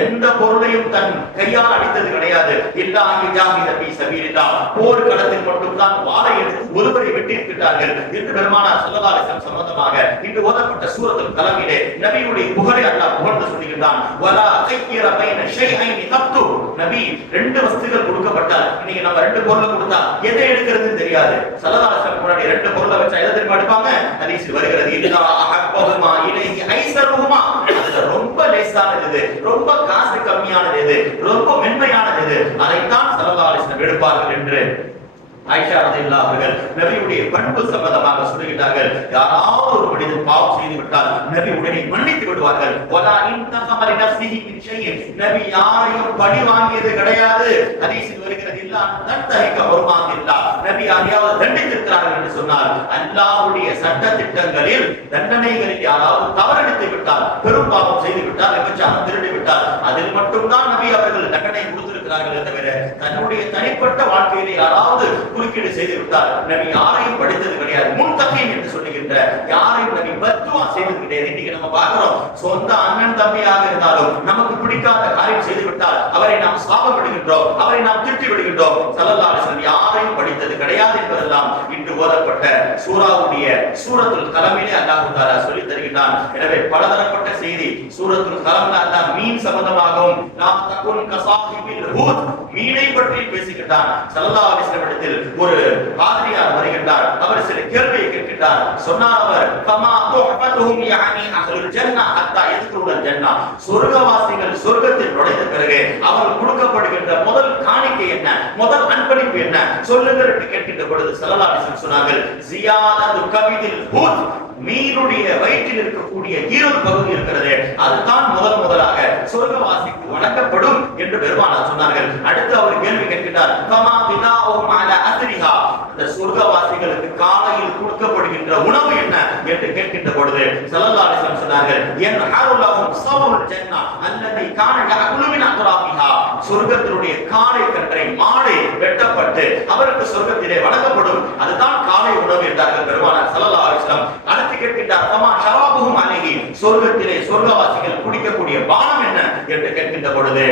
எந்த பொருளையும் தன் கையால் அடித்தது கிடையாது. இல்லா யுஜாஹித ஃபீ ஸபீலில்லாஹ், போர் களத்தில் மட்டும் தான் வாளை எடுத்து ஒருவரை வெட்டியிருக்கிறார்கள் என்று பெருமானார் ஸல்லல்லாஹு அலைஹி வஸல்லம் சம்பந்தமாக இன்று ஓதப்பட்ட சூரத்துல் கலமிலே நபியுடைய புகழை அல்லாஹ் புகழ்ந்து சொல்கிறான். வலா கையிர பைன ஷைஐனி தப்து, நபி ரெண்டு வஸ்துகள் கொடுக்கப்பட்டால், இன்னைக்கு நம்ம ரெண்டு பொருளை கொடுத்தா எதை எடுக்கிறதுன்னு தெரியாது. ஸல்லல்லாஹு அலைஹி வஸல்லம் முன்னாடி ரெண்டு பொருளை வச்சா எதை தெரியுமா எடுப்பாங்க? ஹதீஸில் வருகிறது, இல்லா அஹப்பஹுமா இலைஹி ஐஸருஹுமா, அதுல ரொம்ப லேசானது, ரொம்ப காசு கம்மியானது எது, ரொம்ப மென்மையானது எது, அதைத்தான் ஸல்லல்லாஹு அலைஹி வஸல்லம் எடுப்பார்கள் என்று ஆயிஷா ரலியல்லாஹு அவர்கள் நபியுடைய பண்பு சம்பந்தமாக சொல்கிறார்கள். யாராவது ஒரு மனிதன் பாவம் செய்து விட்டால் நபி உடனே மன்னித்து விடுவார்கள். வலா இன்தகம லினஃப்ஸிஹி மின் ஷைஇன், நபி யாரையும் பழி வாங்கியது கிடையாது. ஹதீஸில் வருகிறது, இல்லா தன்தஹிக ஹுர்மாத்தில்லா, நபி யாரையாவது தண்டித்திருக்கிறார்கள் என்று சொன்னால் அல்லாஹ்வுடைய சட்ட திட்டங்களில் தண்டனைகளில் யாராவது தவறெடுத்து விட்டால், பெரும் பாவம் செய்து விட்டால், விபச்சாரம் திருடி விட்டால், அதில் மட்டும்தான் நபி அவர்கள் தண்டனை கொடுத்திருக்கிறார்கள் தவிர தன்னுடைய தனிப்பட்ட வாழ்க்கையிலே யாராவது குறுக்கீடு செய்து விட்டால் நபி யாரையும் படித்தது கிடையாது. முன்தகீம் என்று சொல்லுகின்ற யாரையும் நபி பத்துவா செய்தது கிடையாது. இன்னைக்கு நம்ம பார்க்கிறோம், சொந்த அண்ணன் தம்பியாக இருந்தாலும் நமக்கு பிடிக்காத காரியம் செய்து விட்டால் அவரை நாம் சாபம் விடுகின்றோம், அவரை நாம் திட்டி விடுகின்றோம். ஸல்லல்லாஹு அலைஹி வஸல்லம் யாரையும் படித்தது கிடையாது என்பதெல்லாம் இன்று ஓதப்பட்ட சூராவுடைய சூரத்துல் கலமிலே அல்லாஹ் தஆலா சொல்லி தருகிறான். எனவே பலதரப்பட்ட செய்தி சூரத்துல் கலம்ல அல்லாஹ் மீன் சம்பந்தமாகவும், லா தகுன் கசாஹிபில் ஹூத், மீனை பற்றி பேசுகிறான். ஸல்லல்லாஹு அலைஹி வஸல்லம் இடத்தில் ஒரு பாதிரியார் வருகின்றார். அவர் சில கேள்வியை கேட்கிறார். சொன்னார் அவர், ஃபமா துஹ்பதுஹும் யானி அஹ்லுல் ஜன்னah ஹத்தா யதுகுலுல் ஜன்னah, சொர்க்கவாசிகள் சொர்க்கத்தில் நுழைந்த பிறகு அவர்கள் கொடுக்கப்படுகின்ற முதல் காணிக்கை என்ன, முதல் அன்பளிப்பு என்ன சொல்லுங்கள் என்று கேட்கின்ற பொழுது ஸல்லல்லாஹு அலைஹி வஸல்லம் சொன்னார்கள், ஜியாதத்து கபிதில் ஹூத், மீனுடைய வயிற்றில் இருக்கக்கூடிய ஈரல் பகுதி இருக்கிறது, அதுதான் முதலாக சொர்க்கவாசிக்கு வழங்கப்படும் என்று பெருமானார் சொன்னார்கள். அடுத்து அவர் கேள்வி கேட்கிறார், கமா பிதாவும் அலா அஸ்ரிஹா, இந்த சொர்க்கவாசிகளுக்கு காலையில் கொடுக்கப்படுகின்ற உணவு என்ன என்று கேட்கின்ற பொழுது ஸல்லல்லாஹு அலைஹி வஸல்லம் சொன்னார்கள், என் ஹருலஹும் ஸவுல் ஜன்னா அல்லதி கான யஅகுலு மின் அத்ராபிஹா, சொர்க்கத்தினுடைய காளை கன்றை மாடை வெட்டப்பட்டு அவருக்கு சொர்க்கத்திலே வழங்கப்படும், அதுதான் காலை உணவு என்றார்கள் பெருமானார் ஸல்லல்லாஹு அலைஹி வஸல்லம். அடுத்து கேட்கின்றார், கமா ஷராபுஹும் அலைஹி, சொர்க்கத்திலே சொர்க்கவாசிகள் குடிக்கக்கூடிய பானம் என்ன என்று கேட்கின்ற பொழுது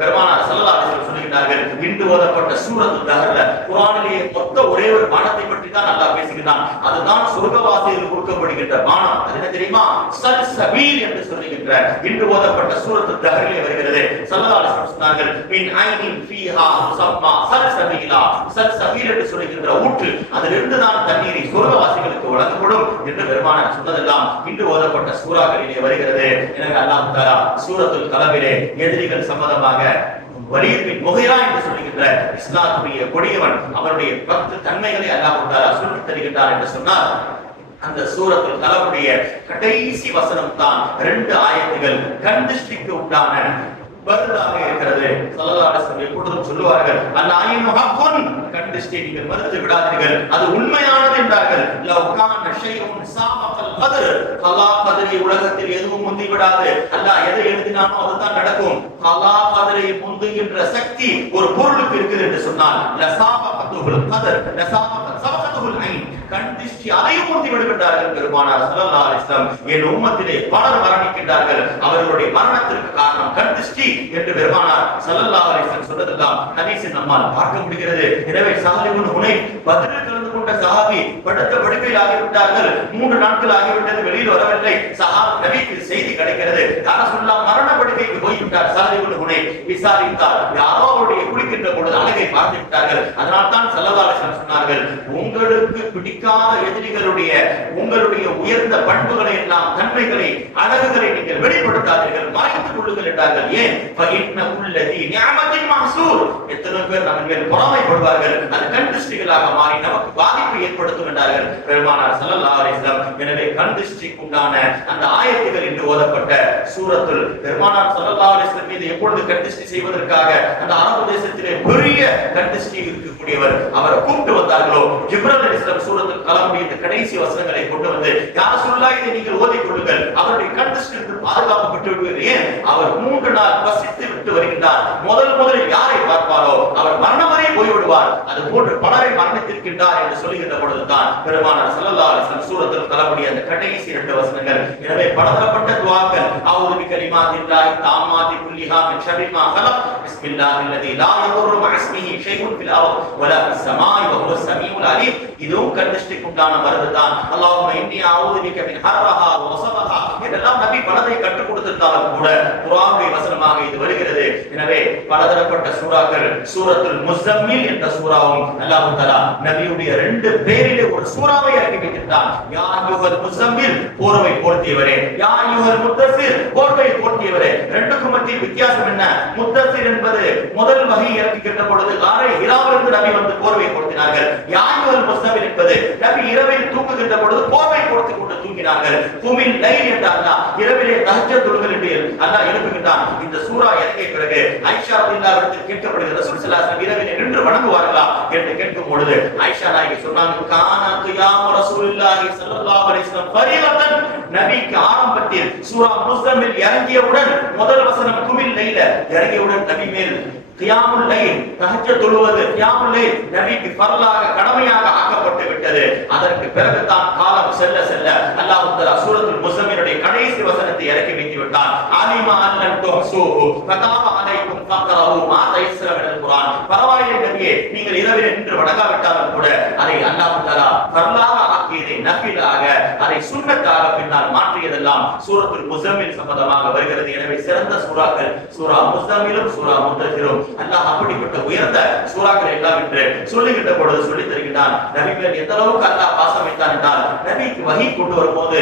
பெருமானார் ஸல்லல்லாஹு அலைஹி வஸல்லம் சொல்கிறார்கள், இன்று ஓதப்பட்ட சூரத்துல் தஹர்ல குர்ஆனிலே மொத்த ஒரே ஒரு பானத்தை பற்றி தான் அல்லாஹ் பேசுகிறான், அதுதான் சொர்க்கவாசிகளுக்கு கொடுக்கப்படுகின்ற பானம். அது என்ன தெரியுமா? சல்சபீல் என்று சொல்லுகின்ற இன்று ஓதப்பட்ட சூரத்துல் தஹரிலே வருகிறது. ஸல்லல்லாஹு அலைஹி வஸல்லம் சொன்னார்கள், மின் ஐனின் ஃபீஹா முஸம்மா சல்சபீலா, சல்சபீல் என்று சொல்லுகின்ற ஊற்று, அதிலிருந்து தான் தண்ணீரை சொர்க்கவாசிகளுக்கு வழங்கப்படும் என்று பெருமானார் சொன்னதெல்லாம் இன்று ஓதப்பட்ட சூறாக்களிலே வருகிறது. எனவே அல்லாஹ் தஆலா சூரத்துல் கலமிலே எதிரிகள் சம்பந்தமாக வலீத் பின் முகிரா என்று சொல்லுகின்ற இஸ்லாத்துடைய கொடியவன், அவருடைய 10 தன்மைகளை அல்லாஹ் தஆலா சொல்லித் தருகின்றார் என்று சொன்னார். அந்த சூரத்துல் கலமுடைய கடைசி வசனம் தான் 2 ஆயத்துகள் கண்திஷ்டிக்கு உண்டான பதிலாக இருக்கிறது. ஸல்லல்லாஹு அலைஹி வஸல்லம் எப்பொழுதும் சொல்லுவார்கள், அல்-ஐனு ஹக்குன், கண்திஷ்டி நீங்கள் மறுத்து விடாதீர்கள், அது உண்மையானது என்றார்கள். லவ் கான ஷைஉன் சாபகல் கத்ர், கலா கத்ரி உலகத்தில் எதுவும் முந்தி விடாது, அல்லாஹ் எதை எழுதினானோ அதுதான் நடக்கும். கலா கத்ரை முந்துகின்ற சக்தி ஒரு பொருளுக்கு இருக்குது என்று சொன்னால் லசாபகத்துல் கத்ர் லசாபகத்துல் ஐன், கண்திஷ்டி அதையும் முந்தி விடுகின்றார்கள் பெருமானார் ஸல்லல்லாஹு அலைஹி வஸல்லம். என் உம்மத்திலே பலர் மரணிக்கின்றார்கள், அவர்களுடைய மரணத்திற்கு காரணம் கண்திஷ்டி என்று பெருமானார் ஸல்லல்லாஹு அலைஹி வஸல்லம் சொன்னதெல்லாம் ஹதீஸில் நம்மால் பார்க்க முடிகிறது. எனவே ஸஹல் இப்னு ஹுனைஃப் பத்ரில் கலந்து கொண்ட சஹாபி படுத்த படுக்கையில் ஆகிவிட்டார்கள், 3 நாட்கள் ஆகிவிட்டது, வெளியில் வரவில்லை. சஹாபி நபிக்கு செய்தி கிடைக்கிறது, யா ரசூலுல்லாஹ் மரண படுக்கைக்கு போய்விட்டார் ஸஹல் இப்னு ஹுனைஃப். விசாரித்தார், யாரோ அவருடைய குளிக்கின்ற பொழுது அழகை பார்த்து விட்டார்கள். அதனால் தான் ஸல்லல்லாஹு அலைஹி வஸல்லம் சொன்னார்கள், உங்களுக்கு பிடிக்காத எதிரிகளுடைய உங்களுடைய உயர்ந்த பண்புகளை எல்லாம் தன்மைகளை அழகுகளை நீங்கள் வெளிப்படுத்தாதீர்கள், மறைத்துக் கொள்ளுங்கள் என்றார்கள். ஏன்? எத்தனை பேர் நம்ம மேல் பொறாமைப்படுவார்கள், அது கண்திஷ்டிகளாக மாறி நமக்கு பாதிப்பை ஏற்படுத்தும் என்றார்கள் பெருமானார் ஸல்லல்லாஹு அலைஹி வஸல்லம். எனவே கண்திஷ்டிக்கு உண்டான அந்த ஆயத்துகள் என்று ஓதப்பட்ட சூரத்துல் பெருமானார் ஸல்லல்லாஹு அலைஹி வஸல்லம் மீது எப்பொழுது கண்திஷ்டி செய்வதற்காக அந்த அரபு தேசத்திலே பெரிய கண்திஷ்டி இருக்கக்கூடியவர் அவரை கூப்பிட்டு வந்தார்களோ, ஜிப்ரீல் அலைஹிஸ்ஸலாம் சூரத்துல் கலமுடைய கடைசி வசனங்களை கொண்டு வந்து, யா ரசூலுல்லாஹ் இதை நீங்கள் ஓதிக் கொள்ளுங்கள், அவருடைய கண்திஷ்டிக்கு பாதுகாப்பு பெற்று விடுவீர்கள். ஏன்? அவர் 3 நாள் பசித்து விட்டு வருகின்றார், முதலில் யாரை பார்ப்பாரோ அவர் மரணம் வரை போய்விடுவார், அது போன்று பலரை மரணித்திருக்கின்றார் என்று சொல்லுகின்ற பொழுதுதான் பெருமானார் ஸல்லல்லாஹு அலைஹி வஸல்லம் சூரத்துல் கலமுடைய அந்த கடைசி 2 வசனங்கள். எனவே பலதரப்பட்ட துஆக்கள், அஊது பிகலிமாத்தில்லாஹி தாம்மாத்தி குல்லிஹா மின் ஷர்ரி மா ஹலக், பிஸ்மில்லாஹில்லதி லா யதுர்ரு மஅ இஸ்மிஹி ஷைஉன் ஃபில் அர்த் வலா ஃபிஸ் ஸமாஇ வ ஹுவஸ் ஸமீஉல் அலீம். இதுவும் கண்திஷ்டிக்கு உண்டான மருந்துதான். அல்லாஹும்ம இன்னி அஊது பிக மின் ஹர்ரஹா வ வஸபஹா இதெல்லாம் நபி பலதை கற்றுக் கொடுத்திருந்தாலும் கூட குர்ஆனுடைய வசனமாக இது வருகிறது. எனவே பலதரப்பட்ட சூறாக்கள், சூரத்துல் முஸம்மில் என்ற சூறாவும் அல்லாஹ் தஆலா நபியுடைய 2 பேரிலே ஒரு சூறாவை இறக்கி வைத்திருந்தார். யா அய்யுஹல் முஸம்மில், போர்வை போர்த்தியவரே, யா அய்யுஹல் முத்தஸிர், போர்வை போர்த்தியவரே. 2க்கும் மத்திய வித்தியாசம் என்ன? முத்தஸிர் என்பது முதல் வகை இறக்கின்ற பொழுது காலை இரவிலிருந்து நபி வந்து போர்வை போர்த்தினார்கள். யா அய்யுஹல் முஸம்மில் என்பது நபி இரவில் தூங்குகின்ற பொழுது போர்வை போர்த்திக் கொண்டு தூங்கினார்கள். குமில் லைல் என்ற அல்லாஹ் இரவிலே தஹஜ்ஜத் தொழுங்கள் என்று அல்லாஹ் எழுப்புகின்றான். இந்த சூரா இறங்கிய பிறகு ஆயிஷா ரலியல்லாஹு அன்ஹா கேட்கப்படுகிறது, ரசூல் ஸல்லல்லாஹு அலைஹி வஸல்லம் இரவிலே நின்று வணங்குவார்களா என்று கேட்கும் பொழுது ஆயிஷா நாயகி சொன்னாங்க, கான கியாமு ரசூலுல்லாஹி ஸல்லல்லாஹு அலைஹி வஸல்லம் ஃபரீலத்தன், நபிக்கு ஆரம்பத்தில் சூரா முஸம்மில் இறங்கியவுடன் முதல் வசனம் குமில் லைல இறங்கியவுடன் நபி மேல் கியாமுல் லைல், தஹஜ்ஜத் தொழுவது கியாமுல் லைல் நபிக்கு ஃபர்லாக கடமையாக ஆக்கப்பட்டு விட்டது. அதற்கு பிறகு தான் காலம் செல்ல செல்ல அல்லாஹ் தஆலா சூரத்துல் முஸம்மிலுடைய கடைசி வசனத்தை இறக்கி வைத்து விட்டார். ஆலிமா அன் துஹ்சூஹு ஃபதாப அலைக்கும் ஃபக்ரஹு மா தயஸ்ஸர மினல் குர்ஆன். பரவாயில்லை நபியே, நீங்கள் இரவில் நின்று வணங்காவிட்டாலும் கூட அதை அல்லாஹ் தஆலா ஃபர்லாக ஆக்கியதை நஃபிலாக, அதை சுன்னத்தாக பின்னால் மாற்றியதெல்லாம் சூரத்துல் முஸம்மில் சம்பந்தமாக வருகிறது. எனவே சிறந்த சூறாக்கள் சூரா முஸம்மிலும் சூரா முத்தஸிரும். அல்லாஹ் அப்படிப்பட்ட உயர்ந்த சூறாக்கள் எல்லாம் என்று சொல்லுகின்ற பொழுது சொல்லித் தருகிறான். நபி மேல் எந்த அளவுக்கு அல்லாஹ் பாசம் வைத்தான் என்றால், நபிக்கு வஹி கொண்டு வரும்போது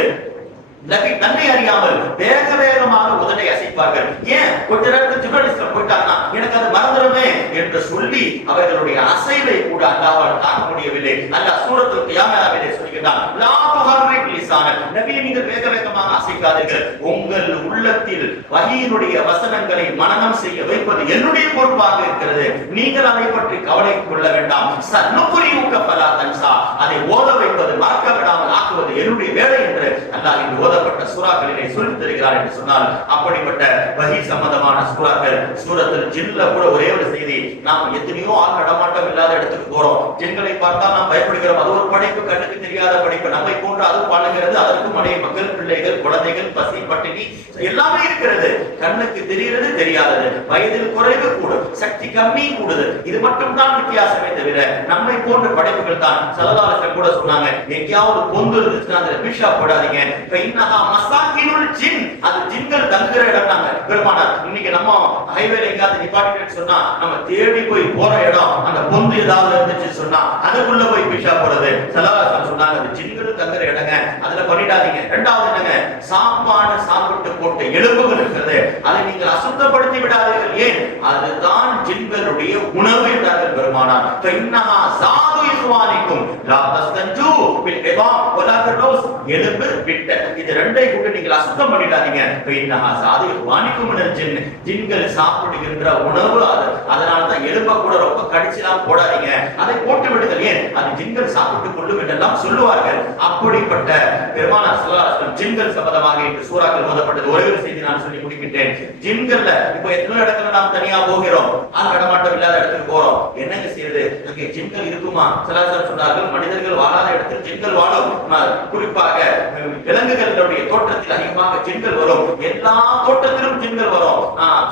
நபி தன்னை அறியாமல் வேக வேகமாக உதட்டை அசைப்பார்கள். ஏன்? கொஞ்ச நேரத்துக்கு ஜிப்ரீல் போயிட்டாங்கன்னா எனக்கு அது மறந்துடுமே என்று சொல்லி அவர்களுடைய அசைவை கூட அல்லாஹ்வால் தாக்க முடியவில்லை. அல்லாஹ் சூரத்துல் கியாமத்திலே சொல்கிறான், லா துஹர்ரிக் லிசான, நபியே நீங்கள் வேக வேகமாக அசைக்காதீர்கள், உங்கள் உள்ளத்தில் வஹீனுடைய வசனங்களை மனனம் செய்ய வைப்பது என்னுடைய பொறுப்பாக இருக்கிறது, நீங்கள் அதை பற்றி கவலை கொள்ள வேண்டாம். சன்னுகுரியுக ஃபலா தன்சா, அதை ஓத வைப்பது மறக்க விடாமல் ஆக்குவது என்னுடைய வேலை என்று அல்லாஹ் இங்கு ஓதப்பட்ட சூறாக்களிலே சொல்லித் தருகிறார் என்று சொன்னால், அப்படிப்பட்ட வஹீ சம்பந்தமான சூறாக்கள் சூரத்துல் ஜின்ல கூட ஒரே ஒரு செய்தி, நாம் எத்தனையோ ஆள் நடமாட்டம் இல்லாத இடத்துக்கு போறோம், ஜின்களை பார்த்தால் நாம் பயப்படுகிறோம், அது ஒரு படைப்பு, கண்ணுக்கு தெரியாத படைப்பு, நம்மை போன்று அது வாழுகிறது, அதற்கு மனைவி மக்கள் பிள்ளைகள் குழந்தைகள் பசி பட்டினி எல்லாமே இருக்கிறது, கண்ணுக்கு தெரிகிறது தெரியாதது, வயதில் குறைவு கூடும், சக்தி கம்மி கூடுது, இது மட்டும் தான் வித்தியாசமே தவிர நம்மை போன்ற படைப்புகள் தான். ஸல்லல்லாஹு கூட சொன்னாங்க, எங்கேயாவது பொந்து இருந்துச்சுன்னா அதுல பிஷா போடாதீங்க, ஃபைன்னஹா மசாகினுல் ஜின், அது ஜின்கள் தங்குற இடம்னாங்க பெருமானார். இன்னைக்கு நம்ம ஹைவேல எங்கயாவது நிப்பாட்டிட்டு சொன்னா நம்ம தேடி போய் போற இடம், அந்த பொந்து ஏதாவது இருந்துச்சு சொன்னா அதுக்குள்ள போய் பிஷா போடுறது. ஸல்லல்லாஹு சொன்னாங்க, அது ஜின்கள் தங்குற இடங்க, அதுல பண்ணிடாதீங்க. இரண்டாவது என்னங்க, சாப்பாடு சாப்பிட்டு போட்ட எலும்புகள் இருக்கிறது, அதை நீங்கள் அசுத்தப்படுத்தி விடாதீர்கள், ஏன் அதுதான் ஜின்களுடைய உணவு என்றார்கள் பெருமானார். ஃபைன்னஹா ஸாது இஸ்வானிக்கும் லா தஸ்தஞ்சு பில் இபாம் வலா தடோஸ், எலும்பு விட்ட இது ரெண்டை கூட நீங்கள் அசுத்தம் பண்ணிடாதீங்க. ஃபைன்னஹா ஸாது இஸ்வானிக்கும் மினல் ஜின், ஜின்கள் சாப்பிடுகின்ற உணவு அது, அதனால தான் எலும்ப கூட ரொம்ப கடிச்சுலாம் போடாதீங்க, அதை போட்டு விடுங்கள், ஏன் அது ஜின்கள் சாப்பிட்டுக் கொள்ளும் என்றெல்லாம் சொல்லுவார்கள். அப்படிப்பட்ட பெருமானார் ஸல்லல்லாஹு அலைஹி வஸல்லம் ஜின்கள் சம்பந்தமாக இந்த சூறாக்கள் ஓதப்பட்டது. ஒரே ஒரு செய்தி நான் சொல்லி முடிக்கின்றேன். ஜின்கள்ல இப்ப எத்தனை இடத்துல நாம் தனியா போகிறோம், ஆள் நடமாட்டம் இல்லாத இடத்துக்கு போறோம், என்னங்க செய்யுது, அங்கே ஜின்கள் இருக்குமா? ஸல்லல்லாஹு சொன்னார்கள், மனிதர்கள் வாழாத இடத்தில் ஜின்கள் வாழும், குறிப்பாக விலங்குகளுடைய தோற்றத்தில் அதிகமாக ஜின்கள் வரும், எல்லா தோட்டத்திலும் ஜின்கள் வரும்.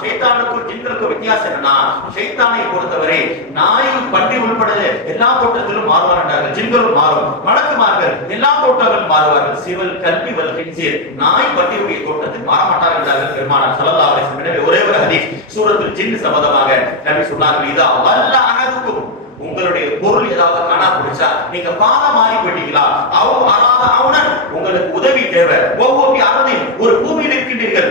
ஷைத்தானுக்கும் ஜின்களுக்கும் வித்தியாசம் என்னன்னா, ஷைத்தானை பொறுத்தவரை நாய் பன்றி உள்பட எல்லா தோட்டத்திலும் மாறுவார்கள், ஜின்களும் மாறும், மலக்குமார்கள் எல்லா தோட்டங்களும் மாறுவார்கள், சிவல் கல்வி வல் ஹின்சீர், நாய் பன்றியுடைய தோட்டத்தில் மாறமாட்டார்கள் என்றார்கள் பெருமானார் ஸல்லல்லாஹு அலைஹி வஸல்லம். எனவே ஒரே ஒரு ஹதீஸ் சூரத்துல் ஜின் சம்பந்தமாக நபி சொன்னார்கள், இதா வல்ல அஹதுக்கும், உங்களுடைய பொருள் ஏதாவது காணா போச்சா, நீங்க பாத மாறி போயிட்டீங்களா, உங்களுக்கு உதவி தேவை, ஒவ்வொரு அறதில் ஒரு பூமியில் இருக்கின்றீர்கள்,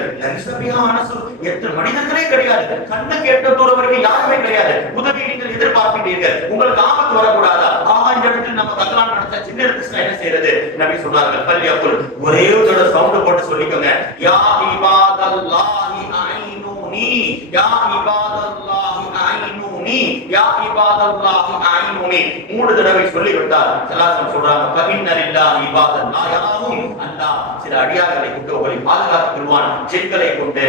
எத்தனை மனிதர்களே கிடையாது, கண்ணு கேட்ட தூரம் வரைக்கும் யாருமே கிடையாது, உதவி நீங்கள் எதிர்பார்க்கின்றீர்கள், உங்களுக்கு ஆபத்து வரக்கூடாதா, இந்த இடத்தில் நம்ம தகவல் நடத்த சின்ன இடத்துல என்ன செய்யறது? நபி சொன்னார்கள், பல்லியக்குள் ஒரே ஒரு சவுண்ட் போட்டு சொல்லிக்கோங்க, யா இபாதல்லாஹி ஐனூனி, யா இபாதல்லாஹி ஐனூனி, யா இபாதல்லாஹி ஐனூனி, மூணு தடவை சொல்லி விட்டார். ஸல்லல்லாஹு சொல்றாங்க, ஃபஇன்னலில்லாஹி இபாதன் லா யராஹும், அல்லாஹ் சில அடியார்களை கொண்டு உங்களை பாதுகாத்துக் கொள்வான், ஜின்களை கொண்டு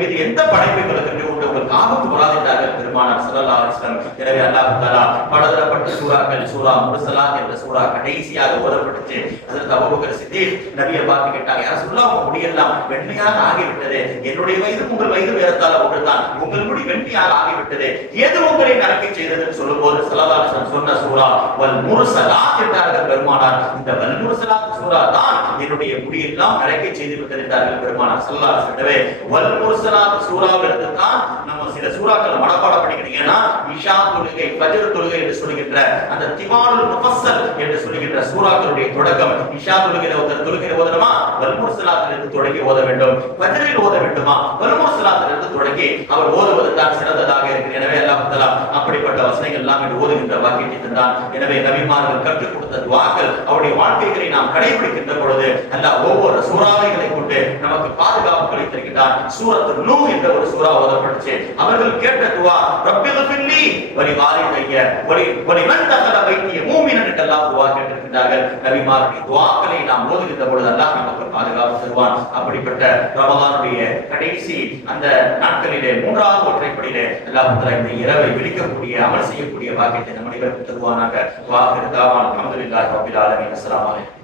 மீது எந்த படைப்புகளுக்கு கொண்டு உங்களுக்கு ஆபத்து வராது என்றார்கள் பெருமானார் ஸல்லல்லாஹு அலைஹி வஸல்லம். எனவே அல்லாஹ் தஆலா பலதரப்பட்ட சூறாக்கள், சூரா முர்ஸலாத் என்ற சூரா கடைசியாக ஓதப்பட்டுச்சு. ஹஜ்ரத் அபூபக்கர் சித்தீக் நபியை பார்த்து கேட்டாங்க, யா ரசூலல்லாஹ், உங்க முடியெல்லாம் வெண்மையாக ஆகிவிட்டது, என்னுடைய வயது உங்கள் வயது வேறத்தால ஒன்றுதான், உங்கள் முடி வெண்மையாக ஆகிவிட்டது, எது உங்களை நடக்க செய்ததுன்னு சொல்லும்போது ஸல்லல்லாஹு அலைஹி வஸல்லம் சொன்ன சூரா வல் முர்ஸலாத் என்றார்கள் பெருமானார். இந்த வல் முர்ஸலாத் சூரா தான் என்னுடைய முடியெல்லாம் நடக்க செய்து விட்டது என்றார்கள் பெருமானார் ஸல்லல்லாஹு அலைஹி வஸல்லம். எனவே வல் முர்ஸலாத் சூராவிலிருந்து தான் நம்ம சில சூறாக்கள் மனப்பாடம் பண்ணிக்கணும். ஏன்னா இஷா தொழுகை, ஃபஜ்ர் தொழுகை என்று சொல்லுகின்ற அந்த திவாலுல் முஃபஸ்ஸல் என்று சொல்லுகின்ற சூறாக்களுடைய தொடக்கம், இஷா தொழுகையில ஒருத்தர் தொழுகையில ஓதணுமா, வல் முர்ஸலாத்திலிருந்து தொடங்கி ஓத வேண்டும், ஃபஜ்ரில் ஓத வேண்டுமா, வல் முர்ஸலாத்திலிருந்து தொடங்கி அவர் ஓதுவது தான் சிறந்ததாக இருக்கு. எனவே அல்லாஹ் தஆலா அப்படிப்பட்ட வசனங்கள் எல்லாம் என்று ஓதுகின்ற வாக்கியத்தை தந்தான். எனவே நபிமார்கள் கற்றுக் கொடுத்த துஆக்கள், அவருடைய வாழ்க்கைகளை நாம் கடைபிடிக்கின்ற பொழுது அல்லாஹ் ஒவ்வொரு சூறாவைகளை கொண்டு நமக்கு பாதுகாப்புகளை தருகிறார். சூரத்துல் நூஹ் என்ற ஒரு சூறா ஓதப்பட்டுச்சு. அவர்கள் கேட்ட துஆ, ரப்பிக்ஃபிர்லி வலி வாலிதைய வலி மன் தகல பைத்திய மூமினன் என்று அல்லாஹ் துஆ கேட்டிருக்கிறார்கள். நபிமார்களுடைய துஆக்களை நாம் ஓதுகின்ற பொழுது அல்லாஹ் நமக்கு பாதுகாப்பு தருவான். அப்படிப்பட்ட ரமலானுடைய கடைசி அந்த நாட்களிலே மூன்றாவது ஒற்றைப்படியிலே அல்லாஹ் தஆலா இந்த இரவை விழிக்கக்கூடிய, அமல் செய்யக்கூடிய பாக்கியத்தை நம்மிடம் தருவானாக. வாஹிர் தாவான் அல்ஹம்துலில்லாஹி ரப்பில் ஆலமீன். அஸ்ஸலாமு அலைக்கும்.